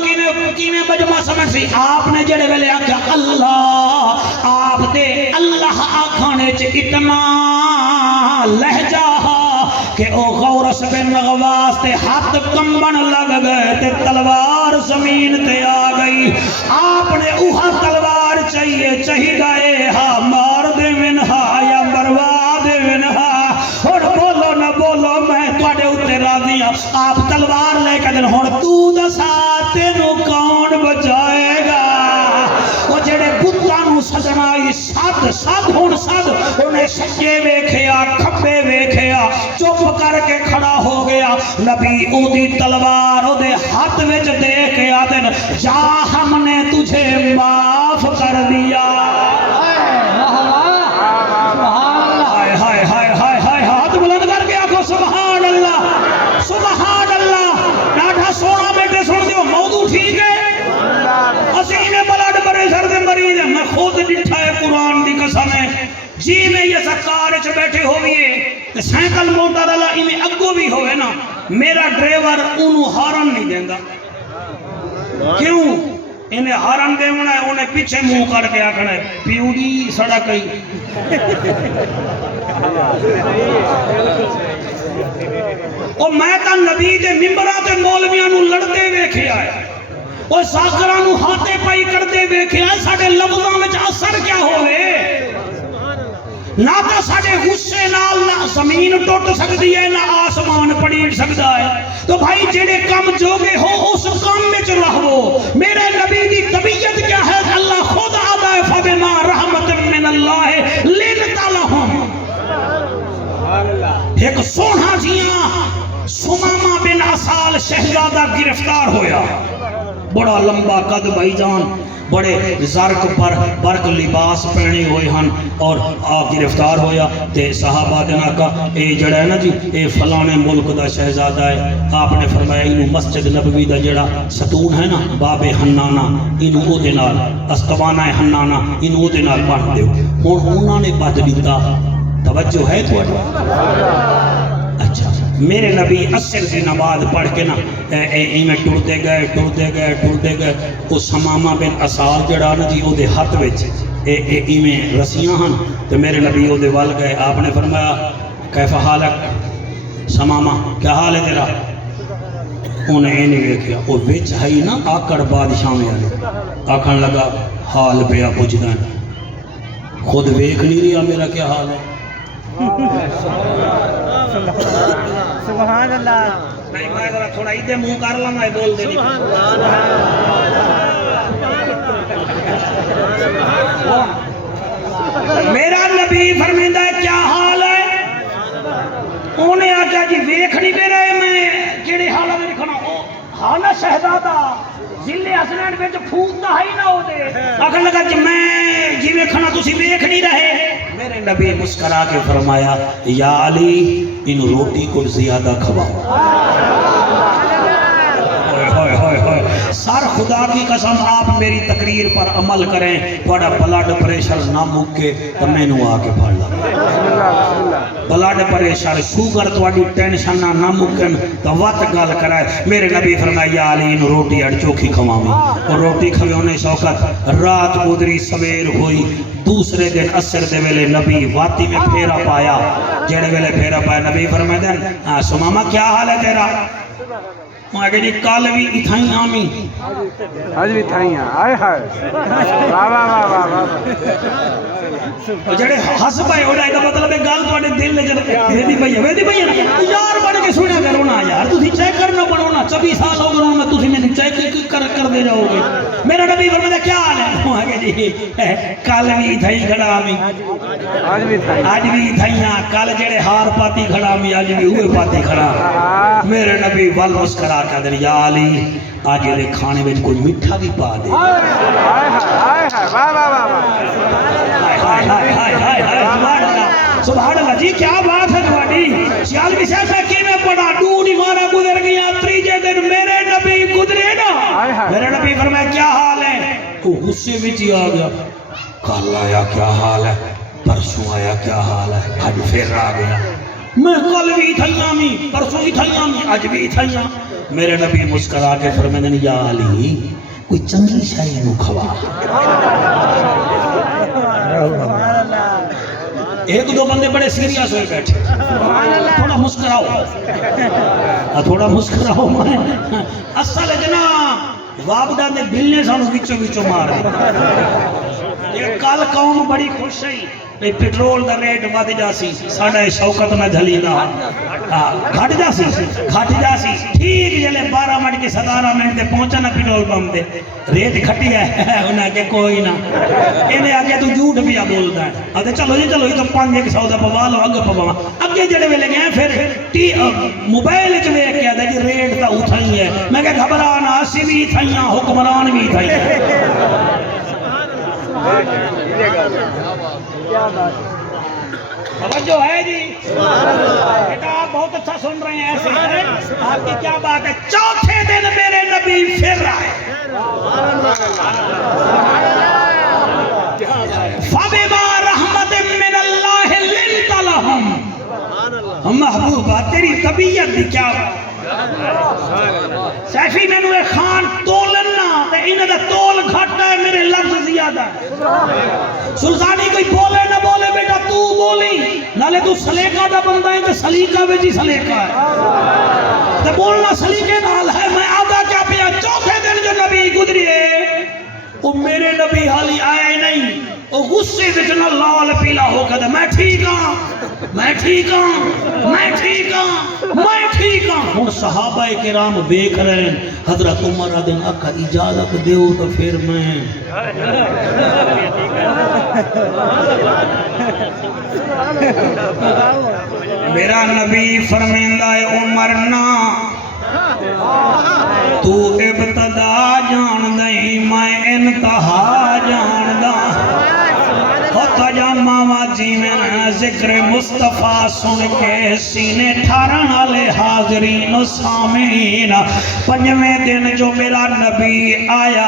کیویں مجمع سمجھ سی؟ آپ نے جڑے ویلے آکھیا اللہ، آپ دے اللہ آکھانے چ اتنا لہجہ کہ او غورس بن غواس تے ہاتھ کمبن لگ گئے تے تلوار زمین تے آ گئی۔ آپ نے اوہا تلوار چاہی گئے ہاں مار دے منہا یا مروا دے منہا، اور بولو نہ بولو میں تواڈے اوتے راضی ہاں۔ آپ تلوار لے کے دن ہن تو دسا تینوں کون بچائے گا؟ وہ جڑے بتاں نو سجنائی سد ہن سد، انہیں سجے ویکھیا کھبے ویکھیا، چپ کر کے کھڑا ہو گیا۔ نبی او دی تلوار او دے ہاتھ وچ دے کے آدن جا ہم نے تجھے معاف کر دیا۔ ہائے ہائے ہائے ہائے ہائے ڈٹھا ہے قرآن دی قسم ہے جی میں یہ سرکار چ بیٹھے ہوئیے تے سائیکل موٹر والا ایویں اگوں بھی ہوئے نا میرا ڈرائیور اونوں ہارن نہیں دیندا کیوں انہیں ہارن دیونا ہے انہیں پیچھے منہ کر کے آکھنا ہے پیوڑی سڑک ہی اور میں تا نبی دے ممبراں تے مولویاں نو لڑتے ویکھیا ہے اور ساکراں نو ہاتھے پائی کرتے ویکھیا ہے ساڈے لفظاں وچ اثر کیا ہوئے نہ تو ساڈے غصے نال نہ زمین ٹوٹ سکتی ہے نہ آسمان پڑیڑ سکتا ہے تو بھائی جڑے کم جوگے ہو اس کام میں رہو میرے نبی دی طبیعت کیا ہے اللہ خود آدھا ہے فبما رحمت من اللہ لنت لہم ایک سونا جیاں سمامہ بن اسال شہزادہ گرفتار ہویا بڑا لمبا قد بھائی جان بڑے زرق پر برق لباس پہنے ہوئے ہن اور گرفتار ہویا تے صحابہ دینا کا اے جڑا ہے نا جی اے فلانے ملک دا شہزادہ ہے آپ نے فرمایا انہوں مسجد نبوی دا جڑا ستون ہے نا باب حنانہ انہوں او دے نال استوانہ حنانہ انہوں او دے نال پڑھ دیو اور انہوں نے بات دیتا توجہ ہے تو اچھا میرے نبی عصر کی نماز پڑھ کے نا ایویں ٹرتے گئے وہ سمامہ بن اسال جڑا نا جی او دے ہاتھ وچ ایویں رسیاں ہن تے میرے نبی او دے ول گئے آپ نے فرمایا کیف حالک سمامہ کیا حال ہے تیرا انہیں اے نہیں ویکھیا او وچ ہے نا آکڑ بادشاہ والے آکھن لگا حال پیا پوچھدا خود ویکھ نہیں رہا میرا کیا حال ہے سبحان اللہ نہیں میں ذرا تھوڑا ادھے منہ کر لا میں بول دے میرا نبی فرمائندا ہے کیا حال ہے انہیں آکھیا جی ویکھ نہیں پے رہے میں کیڑے حال میں لکھنا حال شہزادہ ضلع حسنین وچ پھوکدا ہے نہ او دے آکھن لگا کہ میں جی ویکھنا تسی ویکھ نہیں رہے میرے نبی مسکرا کے فرمایا یا علی ان روٹی کو زیادہ کھواؤ سر خدا کی قسم آپ میری تقریر پر عمل کریں تھوڑا بلڈ پریشر نہ مکے تو میں نو آ کے پڑھ لا بلڈ پریشر شوگر تھوڑی ٹینشن نہ مکن تو وقت گل کرائے میرے نبی فرمایا یا علی ان روٹی اڑ چوکھی کھواؤں اور روٹی کھونے شوکت رات گزری سویر ہوئی دوسرے دن عصر دے ویلے نبی واتی میں پھیرا پایا جڑے ویلے پھیرا پایا نبی فرمائے دن سمامہ کیا حال ہے تیرا میں کہ جی کل بھی اتھائیں آمی آج بھی تھائیں آئے ہائے واہ واہ واہ واہ واہ جڑے ہس پائے ہو جائے گا مطلب ہے گال تواڈے دل میں جڑے ویدی بھئی یار بن کے سنیا کرو نا یار تسی چیک کرنا پڑو نا 24 سال ہو گئے میں تسی میں چیک کر دے جاؤ گے میرا نبی فرمایا کیا حال ہے میں کہ جی کل بھی اتھائیں کھڑا آمی آج بھی اتھائیں کل جڑے ہار پاتی کھڑا آمی آج بھی ہوئے پاتی کھڑا میرے نبی ول مسکرا کہ دن یا علی آج یہ کھانے میں کوئی میٹھا بھی پا دے سبحان اللہ جی کیا بات ہے تمہاری سیال کی سیسا کی میں پڑھا ڈونی مارا گزر گیا تریجے دن میرے نبی گزرے نا میرے نبی فرمایا کیا حال ہے وہ غصے میں ہی آ گیا کل آیا کیا حال ہے پرسوں آیا کیا حال ہے آج پھر آ گیا میں کل بھی تھائیاں می پرسوں بھی تھائیاں می آج بھی تھائیاں میرے نبی مسکرا کے فرمائے یا علی کوئی چنگی شاہی نو کھوا ایک دو بندے بڑے سیریس ہوئے بیٹھے تھوڑا مسکراؤ تھوڑا مسکراؤ اصل جناب وابدہ نے دل نے سانو وچوں مار یہ کل قوم بڑی خوش ہے پیٹرول دا ریٹ ود جاسی ساڈا شوکت میں دھلینا گھٹ جاسی ٹھیک جلے 12 منٹ کے 17 منٹ دے پہنچا نا پیٹرول پمپ دے ریٹ گھٹی ہے انہیں کہ کوئی نہ انہیں آگے تو جھوٹ بھی بولتا ہے آتے چلو جی چلو یہ تو 500 دا پوا لو اگے پوا اگے جڑے ویلے گئے پھر موبائل وچ ویکھ کے آتا جی ریٹ تا اتھائی ہے میں کہ گھبرانا اسی بھی اتھائیاں حکمران بھی اتھائیاں توجہ ہے جی بیٹا آپ بہت اچھا سن رہے ہیں ایسے ہیں آپ کی کیا بات ہے چوتھے دن میرے نبی پھر آئے فَبِمَا رَحْمَةٍ مِّنَ اللَّهِ لِنْتَ لَهُمْ. محبوبہ تیری طبیعت بھی کیا سیفی میں نوے خان تولنا تے انہاں دا تول گھٹ ہے میرے لفظ زیادہ ہے. سلطانی کوئی بولے نہ بولے بیٹا تو بولی نالے تو سلیقہ دا بندہ ہے تے سلیقہ میں جی سلیقہ ہے تے بولنا سلیقے نال ہے. میں آدھا کیا پیا چوتھے دن جو نبی گزریے وہ میرے نبی حالی آئے نہیں وہ غصے وچ نہ لال پیلا ہو کے میں ٹھیک ہاں میں ٹھیک ہاں میں ٹھیک ہاں میں ٹھیک ہاں. ہن صحابہ کرام دیکھ رہے ہیں حضرت عمر دن اکا اجازت دیو تو پھر میں میرا نبی فرمیندا ہے عمر نا تو ابتدا جان دیں میں انتہا جان دا. ماما جی میں ذکر مصطفیٰ سن کے سینے ٹھارن والے حاضرین و سامعین پنجویں دن جو میرا نبی آیا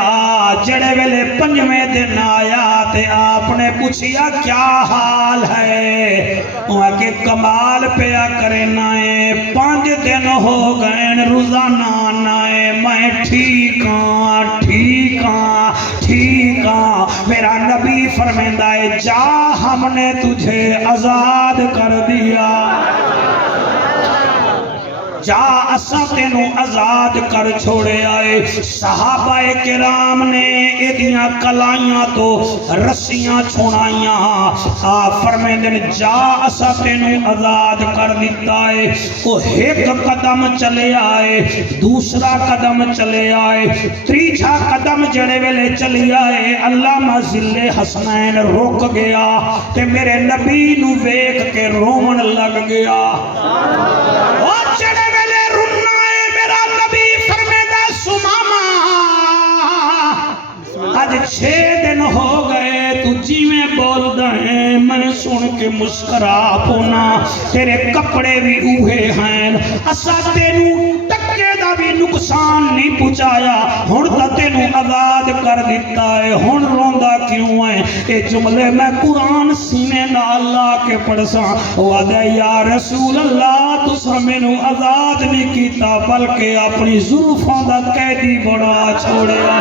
جڑے ویلے پنجویں دن آیا تے آپ نے پوچھیا کیا حال ہے وہاں کے کمال پیا کرنا ہے 5 دن ہو گئے روزانہ آنا ہے میں ٹھیک ہاں ٹھیک ہاں ٹھیک ہاں. میرا نبی فرمائندا ہے جا ہم نے تجھے آزاد کر دیا جا اساں تینوں آزاد کر چھوڑے آئے. صحابہ کرام نے ایدیاں کلائیاں تو رسیاں چھوڑائیاں آپ فرمیندن جا اساں تینوں آزاد کر دیتا ہے. وہ ایک قدم چلے آئے دوسرا قدم چلے آئے تیسرا قدم جڑے ویلے چلی آئے علامہ ذل حسنین رک گیا تے میرے نبی نو ویکھ کے رومن لگ گیا. اور چڑے ویلے رونا ہے میرا نبی فرمیدا سماما آج 6 دن ہو گئے تو جی میں بول دیں میں سن کے مسکرا پونا تیرے کپڑے بھی اوہے ہیں اسا تینوں ٹکے دا بھی نقصان نہیں پہنچایا ہن تا تینوں آزاد کر دیتا ہے ہن روندا کیوں ہے. اے جملے میں قرآن سینے نال لا کے پڑھساں وعدہ یا رسول اللہ تساں مینوں آزاد نہیں کیتا بلکہ اپنی زلفاں دا قیدی بنا چھوڑیا.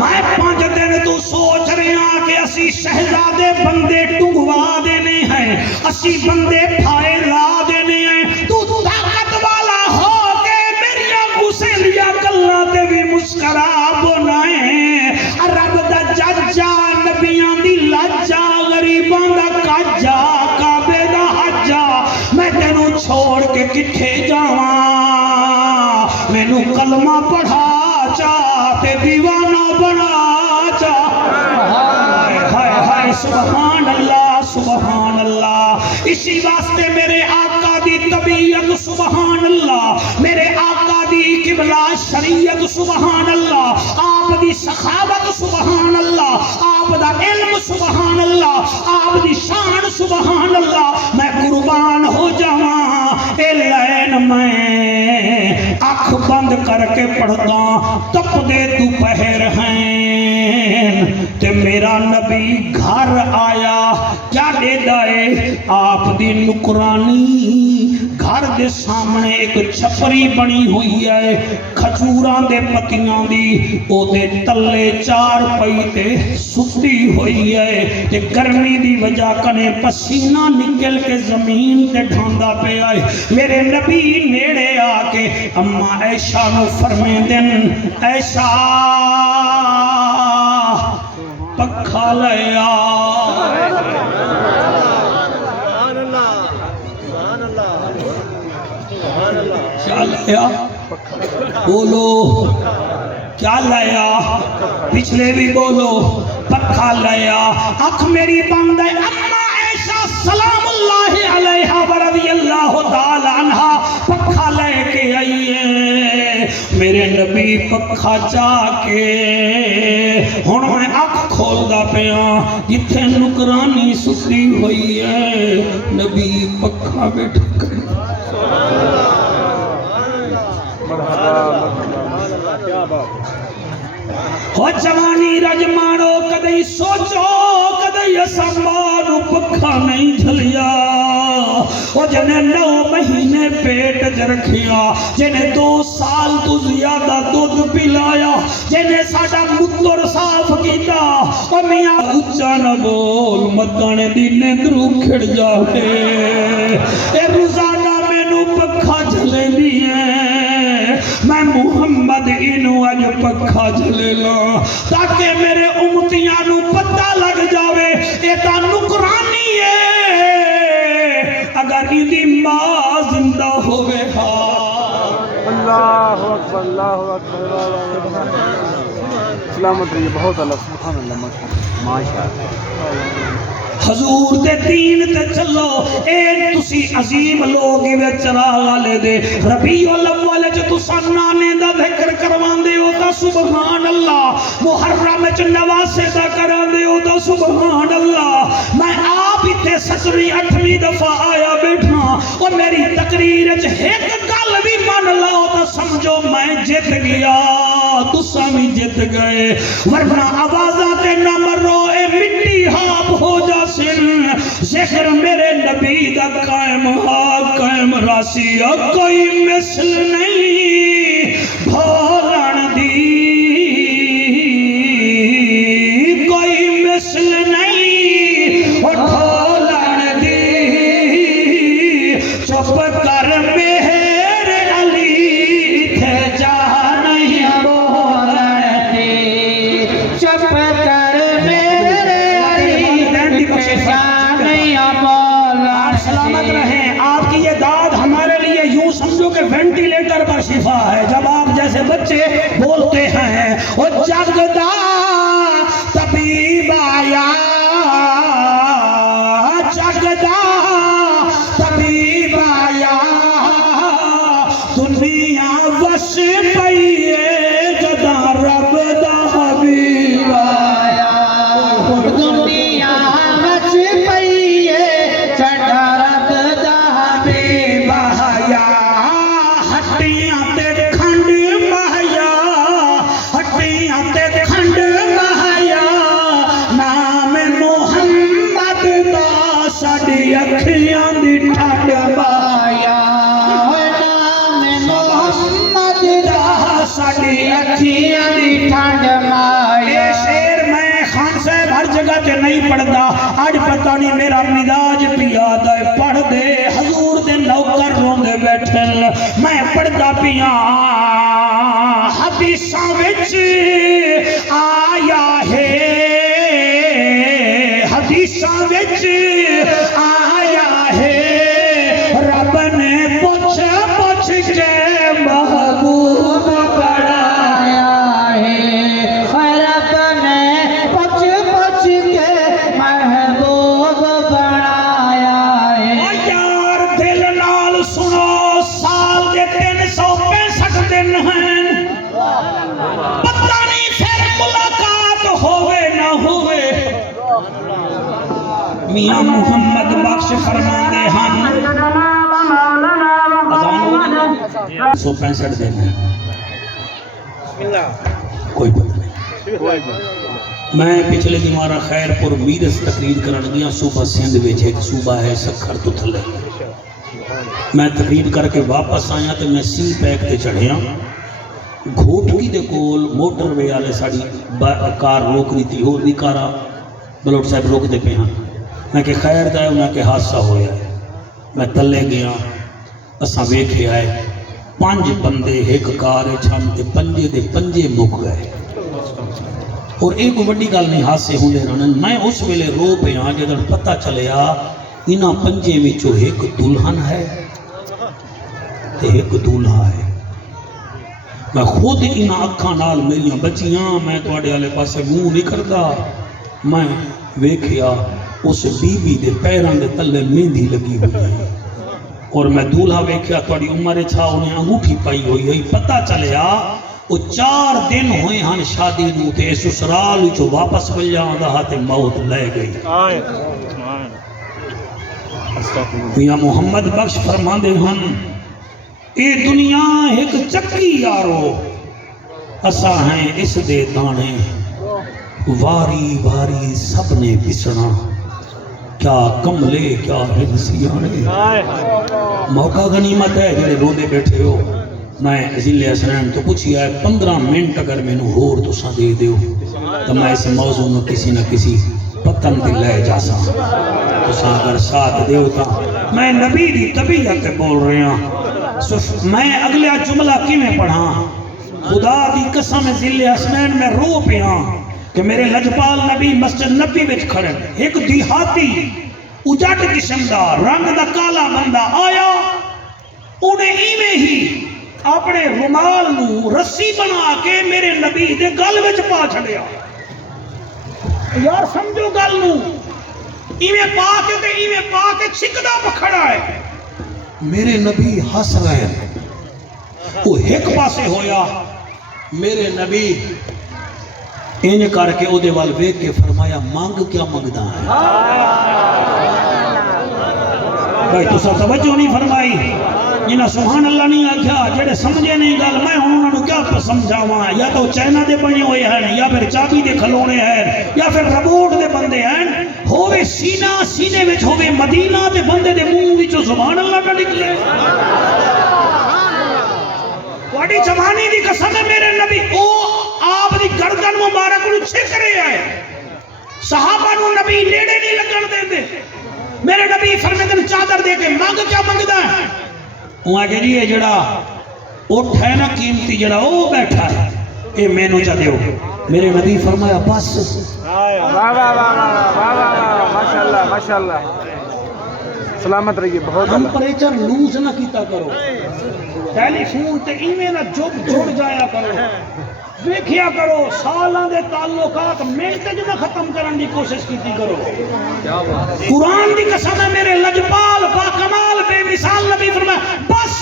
میں 5 دن تو سوچ رہے ہیں کہ اسی شہزادے بندے ٹنگوا دینے ہیں اسی بندے پھائے لا دینے ہیں تو طاقت والا ہو کے میری غصے لیا کلہ تے بھی مسکرا بنائیں. رب دا ججا نبیاں دی لجا غریباں دا کجا کعبے دا حجا میں تینوں چھوڑ کے کٹھے جاواں مینوں کلمہ پڑھا چاہتے دیوانہ بنا چاہتے سبحان اللہ سبحان اللہ. اسی واسطے میرے آقا دی طبیعت سبحان اللہ میرے آقا دی قبلہ شریعت سبحان اللہ آپ دی سخاوت سبحان اللہ آپ دا علم سبحان اللہ آپ دی شان سبحان اللہ میں قربان ہو جاواں اے لین میں آنکھ بند کر کے پڑھتا تپ دے دوپہر ہیں تے میرا نبی گھر آیا کیا دے دائے آپ دی نکرانی گھر دے سامنے ایک چھپری بنی ہوئی ہے کھجوراں دے پتیاں دی او دے تلے 4 پئی تے ستی ہوئی ہے تے گرمی دی وجہ کنے پسینہ نکل کے زمین تے ڈھاندا پہ آئے. میرے نبی نیڑے آ کے اما عائشہ نو فرمیندن عائشہ پکھا لیا کیا لیا بولو کیا لیا پچھلے بھی بولو پکھا لیا. آنکھ میری بند ہے اما عائشہ سلام اللہ علیہا ورضی اللہ تعالی عنہ پکھا لے کے آئیے میرے نبی پکھا چاہ کے ہن میں آنکھ کھول دا پیا جتھے نکرانی ستی ہوئی ہے نبی پکھا بیٹھ کر ہو جوانی رج مانو کدئی سوچو اسا ماں نو پکھا نہیں جھلیا او جنے 9 مہینے پیٹ چ رکھیا جنے 2 سال تو زیادہ دودھ پلایا جنے ساڈا متر صاف کیتا او میاں اچا نہ بول متانے دی نیندرو کھڑ جاوے اے روزانہ مینوں پکھا جھلیندی ہے میں محمد انو اج پکھا جھلے لا تاکہ میرے امتیاں نو پتہ لگ جاوے اے تا نکرانی ہے اگر اندی ماں زندہ ہوئے اللہ اکبر اللہ اکبر سلامت رہیے بہت اللہ سبحان اللہ ماشاءاللہ حضور دے دین تے چلو اے تسی عظیم لوگ وے چراغ لے دے ربیع الاول وچ تساں نانے دا ذکر کرواندے ہو تا سبحان اللہ محرم وچ نواسے دا کراندے ہو تا سبحان اللہ میں آپ ایتھے 7ویں 8ویں دفعہ آیا بیٹھا او میری تقریر وچ ایک گل بھی من لاؤ تا سمجھو میں جیت گیا تساں بھی جیت گئے ورنہ آوازاں تے نہ مرو اے مٹی ہاپ ہو جا ذکر میرے نبی دا قائم قائم راسی کوئی مثل نہیں بھولن دی کوئی مثل نہیں بھولن دی چپ کر میرے علی تھے جا نہیں بولن دی چپ کر میرے سلامت رہیں آپ کی یہ داد ہمارے لیے یوں سمجھو کہ وینٹیلیٹر پر شفا ہے جب آپ جیسے بچے بولتے ہیں او جگدا طبیب آیا جگدا طبیب آیا دنیا وش پئیے جدا رب دا حبیب آیا دنیا وچ پئیے چڑھا رب دا حبیب آیا ہٹیاں تے کھنڈ مہیا ہٹیاں تے کھنڈ مہیا نام محمد دا ساڈی اکھیاں دی ٹھنڈ مایا نام محمد دا ساڈی اکھیاں دی ٹھنڈ مایا یہ شعر میں خان صاحب ہر جگہ تے نہیں پڑھدا آج پتہ نہیں میرا مزاج پیا ہے پڑھ دے حضور دے نوکر روندے بیٹھے میں پڑھدا پیا حدیثاں وچ آیا ہے حدیثاں وچ آیا ہے رب نے پوچھ پوچھ کے محبوب بڑھایا ہے رب نے پوچھ پوچھ کے محبوب بڑھایا ہے او یار دل نال سنو سال دے 365 دن ہیں پتہ نہیں پھر ملاقات ہوئے نہ ہوئے میاں محمد بخش فرماندے ہن 365 دن ہیں کوئی پتہ نہیں میں پچھلے دیمارہ خیر پور میرس تقریر کرن گیا صوبہ سندھ وچ ایک صوبہ ہے سکھر تو تھلے میں تقریر کر کے واپس آیا تو میں سی پیک تے چڑھیا گھوٹکی دے کول موٹر وے والے ساڈی کار روک دی تھی اور دی کارا بلوٹ صاحب روک دے پے ہاں میں کہ خیر دا ہے انہاں کے حادثہ ہویا ہے میں تلے گیا اساں ویکھے آئے 5 بندے ایک کار چھن تے پنجے دے پنجے مک گئے اور ایک بڑی گل نہیں حادثے ہوندے رہن میں اس ویلے رو پہ ہاں جدوں پتہ چلیا انہاں پنجے وچوں ایک دلہن ہے تے ایک دولہا ہے میں خود انہاں اکھاں نال میریاں بچیاں میں تواڈے والے پاسے منہ نہیں کردا میں ویکھیا اس بی بی دے پیراں دے تلے مہندی لگی ہوئی ہے اور میں دولہا ویکھیا تواڈی عمر چھا انہیں انگوٹھی پائی ہوئی ہے پتہ چلیا وہ 4 دن ہوئے ہن شادی نو تے سسرال وچوں واپس ول جاندا تے موت لے گئی میاں محمد بخش فرماندے ہن اے دنیا ایک چکی یارو اساں ہیں اس دے دانے واری واری سب نے پسنا، کیا کملے کیا ہنسیانے، موقع غنیمت ہے جڑے روندے بیٹھے ہو۔ میں ضلع حسنین تو پوچھی ہے 15 منٹ اگر میں نو ہور تو ساں دے دیو تو میں اس موضوع میں کسی نہ کسی پتن دے لے جا ساں، تو ساں اگر ساتھ دیو تا میں نبی دی طبیعت بول رہے ہیں۔ میں اگلے جملہ کی میں پڑھا، خدا دی قسم ضلع حسنین میں رو پیا کہ میرے لجپال نبی مسجد نبی وچ کھڑے، ایک دیہاتی اجٹ قسم دا رنگ دا کالا بندہ آیا، انہیں ایویں ہی اپنے رومال نو رسی بنا کے میرے نبی دے گل وچ پا چھڑیا۔ یار سمجھو گل نو، ایویں پا کے تے ایویں پا کے چھکدا پکھڑا ہے۔ میرے نبی ہس رہے ہیں، وہ ایک پاسے ہویا، میرے نبی ان کر کے او دے وال ویکھ کے فرمایا مانگ کیا منگدا ہے؟ بھائی تسا توجہ نہیں فرمائی، جنہاں سبحان اللہ نہیں آکھیا، جڑے سمجھے نہیں گل میں انہاں نوں کیا سمجھاواں، یا تو چائنا دے بنے ہوئے ہیں، یا پھر چابی دے کھلونے ہیں، یا پھر ربوٹ دے بندے ہیں، ہووے سینہ سینے وچ ہووے مدینہ تے بندے دے منہ وچوں سبحان اللہ نہ نکلے۔ واڈی جوانی دی قسم ہے میرے نبی او آپ دی گردن مبارک نو چھک رہے ہیں، صحابہ نو نبی نیڑے نہیں لگن دیندے۔ میرے نبی فرماتے چادر دے کے مانگ کیا منگدا ہے؟ وہاں کہ جی یہ جڑا اٹھ ہے نا قیمتی جڑا وہ بیٹھا ہے اے مینو چا دیو۔ میرے نبی فرمایا بس۔ واہ واہ واہ واہ واہ، ماشاءاللہ ماشاءاللہ، سلامت رہیے، بہت ٹمپریچر لوز نہ کیتا کرو، ٹیلی فون تے ایویں نہ جڑ جایا کرو، ویکھیا کرو، سالاں دے تعلقات منٹ وچ نہ ختم کرن دی کوشش کیتی کرو۔ قرآن دی قسم ہے میرے لجپال با کمال بے مثال نبی فرمایا بس۔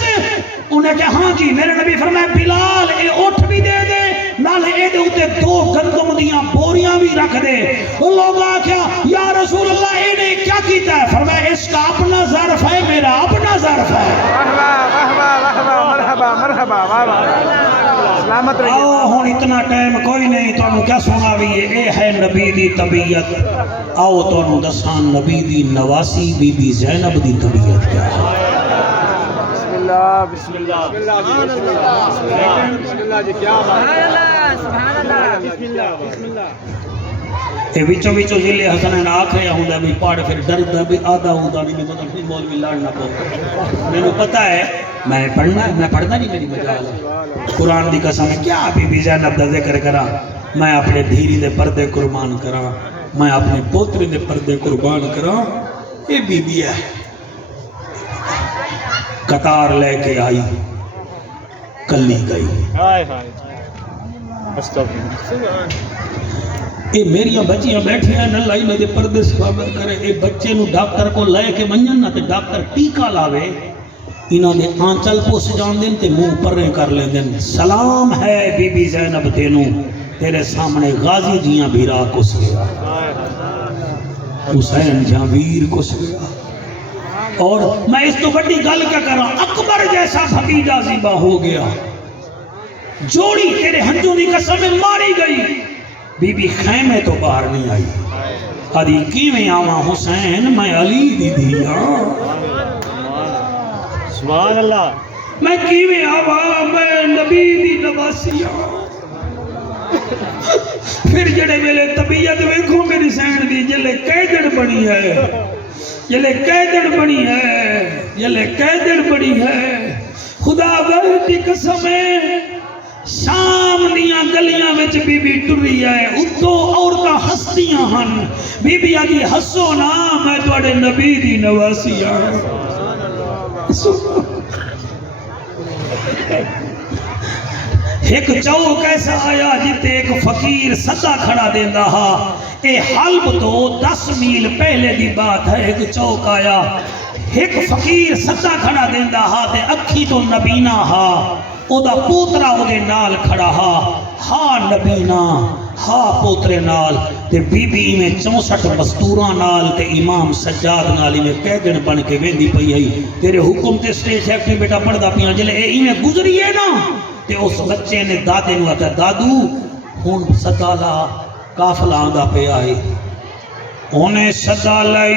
انہیں کہا ہاں جی، میرے نبی فرمایا بلال اے اٹھ بھی دے دے، نال اے دے اوتے 2 گندم دیاں بوریاں بھی رکھ دے۔ وہ لوگ آکھیا یا رسول اللہ اے نے کیا کیتا ہے؟ فرمایا اس کا اپنا ظرف ہے، میرا اپنا ظرف ہے۔ واہ واہ واہ واہ واہ، مرحبا مرحبا، واہ واہ، سلامت رہیے۔ آؤ ہون اتنا ٹائم کوئی نہیں، تو کیا سنا بھی اے ہے نبی دی طبیعت۔ آؤ تو دساں نبی دی نواسی بی بی زینب دی طبیعت کیا ہے۔ بسم اللہ بسم اللہ بسم اللہ جی، کیا بات ہے، سبحان اللہ، بسم اللہ بسم اللہ۔ اے وچوں وچوں ضلع حسنین آکھے ہوندا بھی پڑھ پھر ڈردا بھی آدھا ہوندا نہیں، مطلب نہیں مولوی لڑنا پو۔ مینوں پتہ ہے میں پڑھنا ہے، میں پڑھنا نہیں، میری مجال ہے۔ قرآن دی قسم ہے کیا بی بی زینب دا ذکر کراں، میں اپنے دھیری دے پردے قربان کراں، میں اپنے پوترے دے پردے قربان کراں۔ اے بی بی ہے قطار لے کے آئی، کلی گئی۔ ہائے ہائے، استغفر، اے میریاں بچیاں بیٹھی ہیں، نہ لائی نہ دے پردے سفابر کرے۔ اے بچے نو ڈاکٹر کو لے کے منجن نہ تے ڈاکٹر ٹیکا لاوے، انہاں نے آنچل پوس جان دیں تے منہ پرے کر لیں دیں۔ سلام ہے بی بی زینب تینوں، تیرے سامنے غازی جیاں بھیرا کس گیا، حسین جہانگیر کس گیا۔ اور میں اس تو بڑی گل کیا کر رہا ہوں، اکبر جیسا بھتیجا زیبا ہو گیا، جوڑی تیرے ہنجوں دی قسم میں ماری گئی۔ بی بی خیمے تو باہر نہیں آئی، ادھی کیویں آواں حسین میں علی دی دھیاں، سبحان اللہ، میں کیویں آواں میں نبی دی نواسیاں۔ پھر جڑے میرے طبیعت ویکھو میری سین دی جلے قیدن بنی ہے، جلے قیدن بنی ہے، جلے قیدن بنی ہے۔ خدا ورد دی قسم ہے شام دیاں گلیاں وچ بی بی ٹری ہے، اتوں عورتاں ہستیاں ہن، بی بی آدھی ہسو نا میں تواڈے نبی دی نواسی ہاں۔ ایک چوک ایسا آیا جتے ایک فقیر صدا کھڑا دیندہ ہا، اے حلب تو 10 میل پہلے دی بات ہے۔ ایک چوک آیا، ایک فقیر صدا کھڑا دیندہ ہا تے اکھی تو نبینا ہا، او دا پوترا او دے نال کھڑا ہا، ہا نبینا ہا پوترے نال تے بی بی میں 64 مستوراں نال تے امام سجاد نال میں قیدن بن کے ویندی پئی ہے۔ تیرے حکم تے سٹیج سیکٹری بیٹا پڑھدا پیاں، جلے اے میں گزری ہے نا تے اس بچے نے دادے نو آتا دادو ہن سدا لا ਕਾਫਲਾ ਆਂਦਾ ਪਿਆ ਏ ਉਹਨੇ ਸਦਾ ਲਈ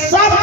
7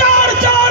4-4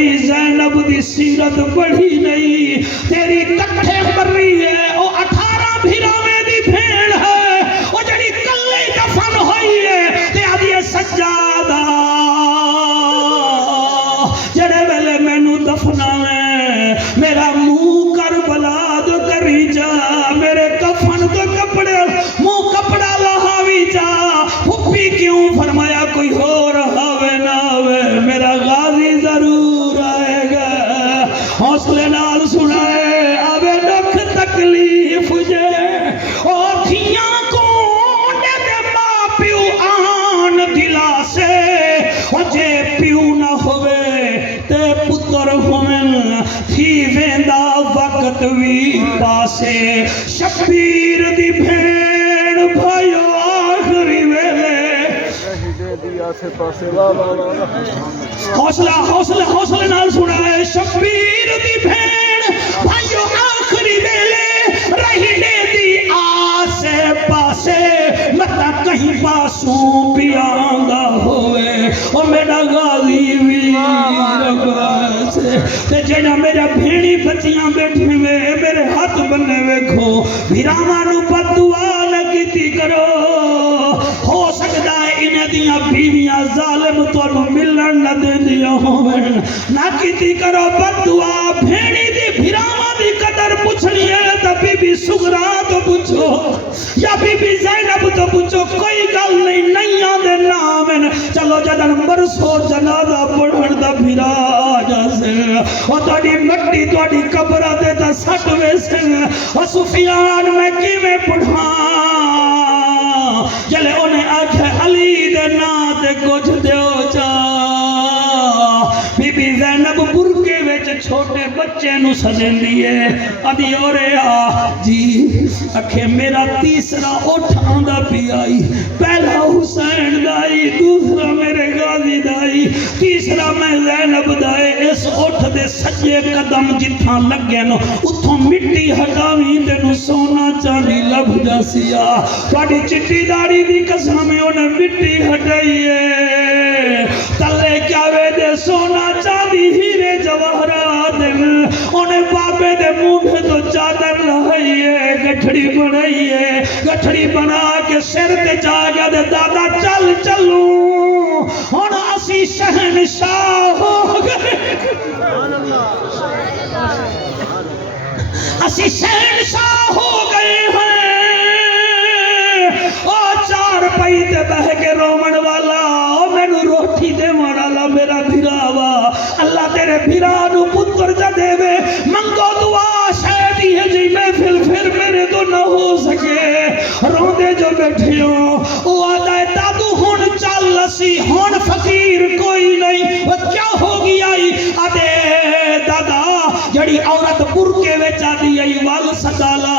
نہیں زینب دی سیرت بڑھی نہیں تیری کٹھے مر رہی ہے او 18 بھیراویں دی بھیڑ ہے او جڑی کلے دفن ہوئی ہے تے آدھی سجادہ جڑے ویلے مینوں دفنا ہے میرا منہ کربلا تو کری جا میرے کفن تو کپڑے منہ کپڑا لہاوی جا پھپھی کیوں فرمایا کوئی ہو رہا وے نہ وے میرا غازی ضرور آئے گا حوصلے نال سنائے آوے دکھ تکلیف جے اور تھیاں کو دے ماں پیو آن دلا سے اور جے پیو نہ ہوئے تے پتر ہوئن تھی ویندا وقت وی پاسے شبیر دی بھیڑ بھائیو آخری ویلے حوصلہ حوصلہ حوصلہ نال سنائے شبیر دی بھیڑ بھائیو آخری ویلے رہی دے دی آسے پاسے متا کہیں پاسوں پیانگا ہوئے اور میرا غازی ویر گاسے تے جینا میرا بھیڑی بچیاں بیٹھے ہوئے میرے ہاتھ بننے ویکھو بھیرامانو بددعا نہ کیتی کرو ہو سکتا ہے انہیں دیاں بیویاں ظالم تو ملن نہ دے دیا ہوئے نہ کیتی کرو بددعا بھیڑی دی بھیراما دی قدر پوچھنی ہے تو بی بی سغرا تو پوچھو یا بی بی زینب تو پوچھو کوئی گل نہیں آدھے نام چلو جدن برسو جنازہ پڑھن دا بھیرا آجا سے اور توڑی مٹی توڑی قبرہ دے تا سٹ ویسے اور سفیان میں کی میں پڑھاں جلے انہیں آنکھیں علی دے ناتے کچھ دیو چا بی بی زینب برکے ویچ چھوٹے بچے نو سجن دیئے ادھی اورے آ جی اکھے میرا تیسرا اٹھ آندہ پی آئی پہلا حسین دائی دوسرا میرے غازی دائی تیسرا میں زینب دائی اس اٹھ دے سجے قدم جتھاں لگے نو اتھوں مٹی ہٹاویں دے نو سونا چاندی لب جاسیا پاڑی چٹی داری دی قسم میں انہیں مٹی ہٹائیے تلے کیا وے دے سونا چاندی ہیرے جواہرات انہیں بابے دے مونڈے تو چادر لہائیے گٹھڑی بنائیے گٹھڑی بنا کے سر تے جا گیا دے دادا چل چلوں ہن اسی شہنشاہ ہو گئے اسی شہنشاہ ہو گئے ہیں او چار پئی تے بہ کے رومن والا او مینوں روٹی دے والا میرا بھراوا اللہ تیرے بھرا نو پتر جا دے وے منگو دعا شاید یہ جی محفل پھر میرے تو نہ ہو سکے روندے جو بیٹھے ہو او آدھا ہے دادو ہون چل لسی ہون فقیر کوئی نہیں وہ کیا ہوگی آئی آدھے دادا جڑی عورت برکے وچ آدھی آئی وال سدالا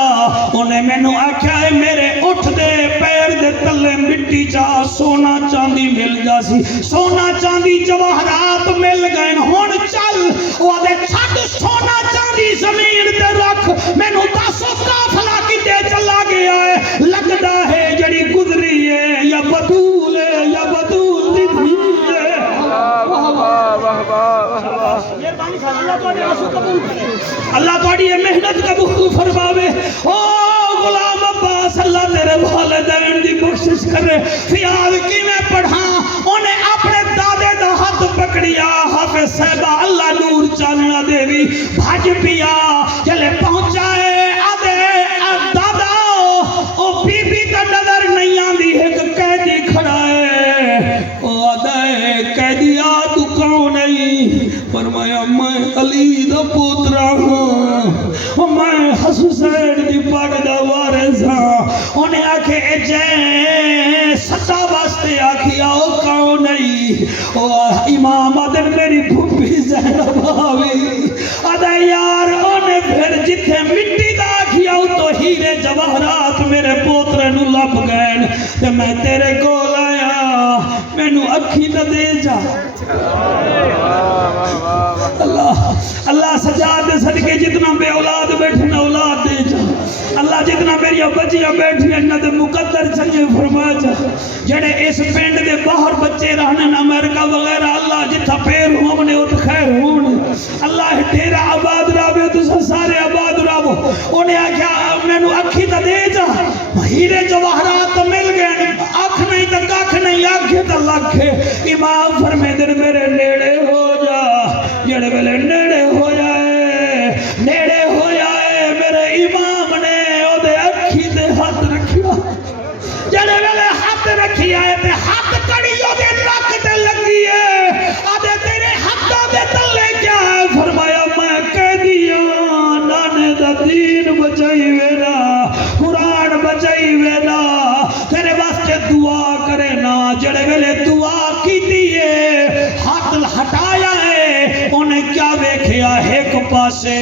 انہیں میں نو آکھا ہے میرے اٹھ دے پیر دے تلے مٹی جا سونا چاندی مل جاسی سونا چاندی جواہرات مل گئے ہون چل وہ آدھے چھٹ سونا چاندی زمین تے رکھ میں نو داسو کافلا کی دے چلا گیا ہے لگدا ہے جڑی گزری ہے یا بدول ہے یا بدول دی دھی ہے اللہ توڑی یہ محنت قبول فرماوے او غلام عباس اللہ تیرے والدین دی بخشش کرے فیال کی میں پڑھاں انہیں اپنے دادے دا ہاتھ پکڑیا حافظ صاحبہ اللہ نور چاننا دیوی بھاج پیا جلے پہنچائے آدھے دادا او بی بی تا نظر نہیں آندی ہے کہ قیدی کھڑا ہے او آدھے قیدی آدھو کون نہیں فرمایا میں علی دا پوترا ہوں میں حسین دی پاک دا وارث ہاں انہیں آکھے جے ستا واسطے آکھی آؤ کون نہیں او امام آدھر میری بھوپی زینب آوی آدھا یار انہیں پھر جتھے مٹی دا آکھی آؤ تو ہیرے جواہرات میرے پوترے نو لب گئے تے میں تیرے کو لایا میں نو اکھی نہ دے جا اللہ سجاد دے صدقے جتنا بے اولاد بیٹھے نہ اولاد دے جا اللہ جتنا میری بچیاں بیٹھی ہیں نہ دے مقدر چنگے فرما جا جڑے اس پینڈ دے باہر بچے رہنے نہ امریکہ وغیرہ اللہ جتھا پیر ہونے وہ تو خیر ہونے لکھے تو لکھے امام فرمیندے نے میرے نیڑے ہو جا جڑے ویلے نیڑے ہو جائے میرے امام نے او دے اکھی دے ہاتھ رکھیا جڑے ویلے ہاتھ رکھی آئے تے ہاتھ کڑی او دے نک تے لگی ہے آدھے تیرے ہاتھوں دے تلے کیا ہے فرمایا میں قیدیاں نانے دا دین بچائی وینا قرآن بچائی وینا تیرے واسطے دعا کرے نا جڑے ویلے دعا کی دیئے ہاتھ ہٹایا ہے انہیں کیا ویکھیا ایک پاسے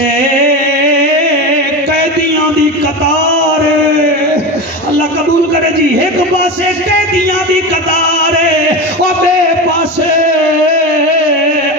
قیدیاں دی قطار اللہ قبول کرے جی ایک پاسے قیدیاں دی قطار اور بے پاسے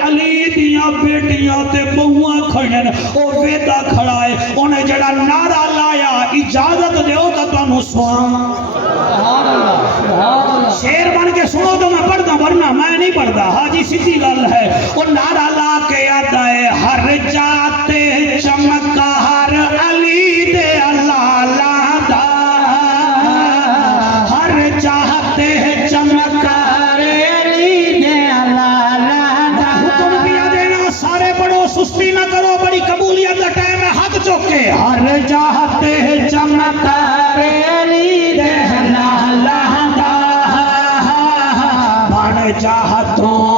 علی دیاں بیٹیاں تے بہواں کھڑن او ویدا کھڑا ہے انہیں جڑا نعرہ لایا اجازت دیو تا تانوں سناواں سبحان اللہ سبحان اللہ شیر بن کے سنو تو میں پڑھدا ورنہ میں نہیں پڑھدا ہاں جی سیدھی گل ہے وہ نعرہ لا کے آتا ہے ہر جاتے چمکا ہر علی دے اللہ لادا ہر چاہتے چمکا ہر علی دے اللہ لادا حکم دیا دینا سارے پڑھو سستی نہ کرو بڑی قبولیت کا ٹائم ہے ہاتھ چوکے ہر چاہتے چمکا ہر علی دے اللہ لادا بڑھ چاہتوں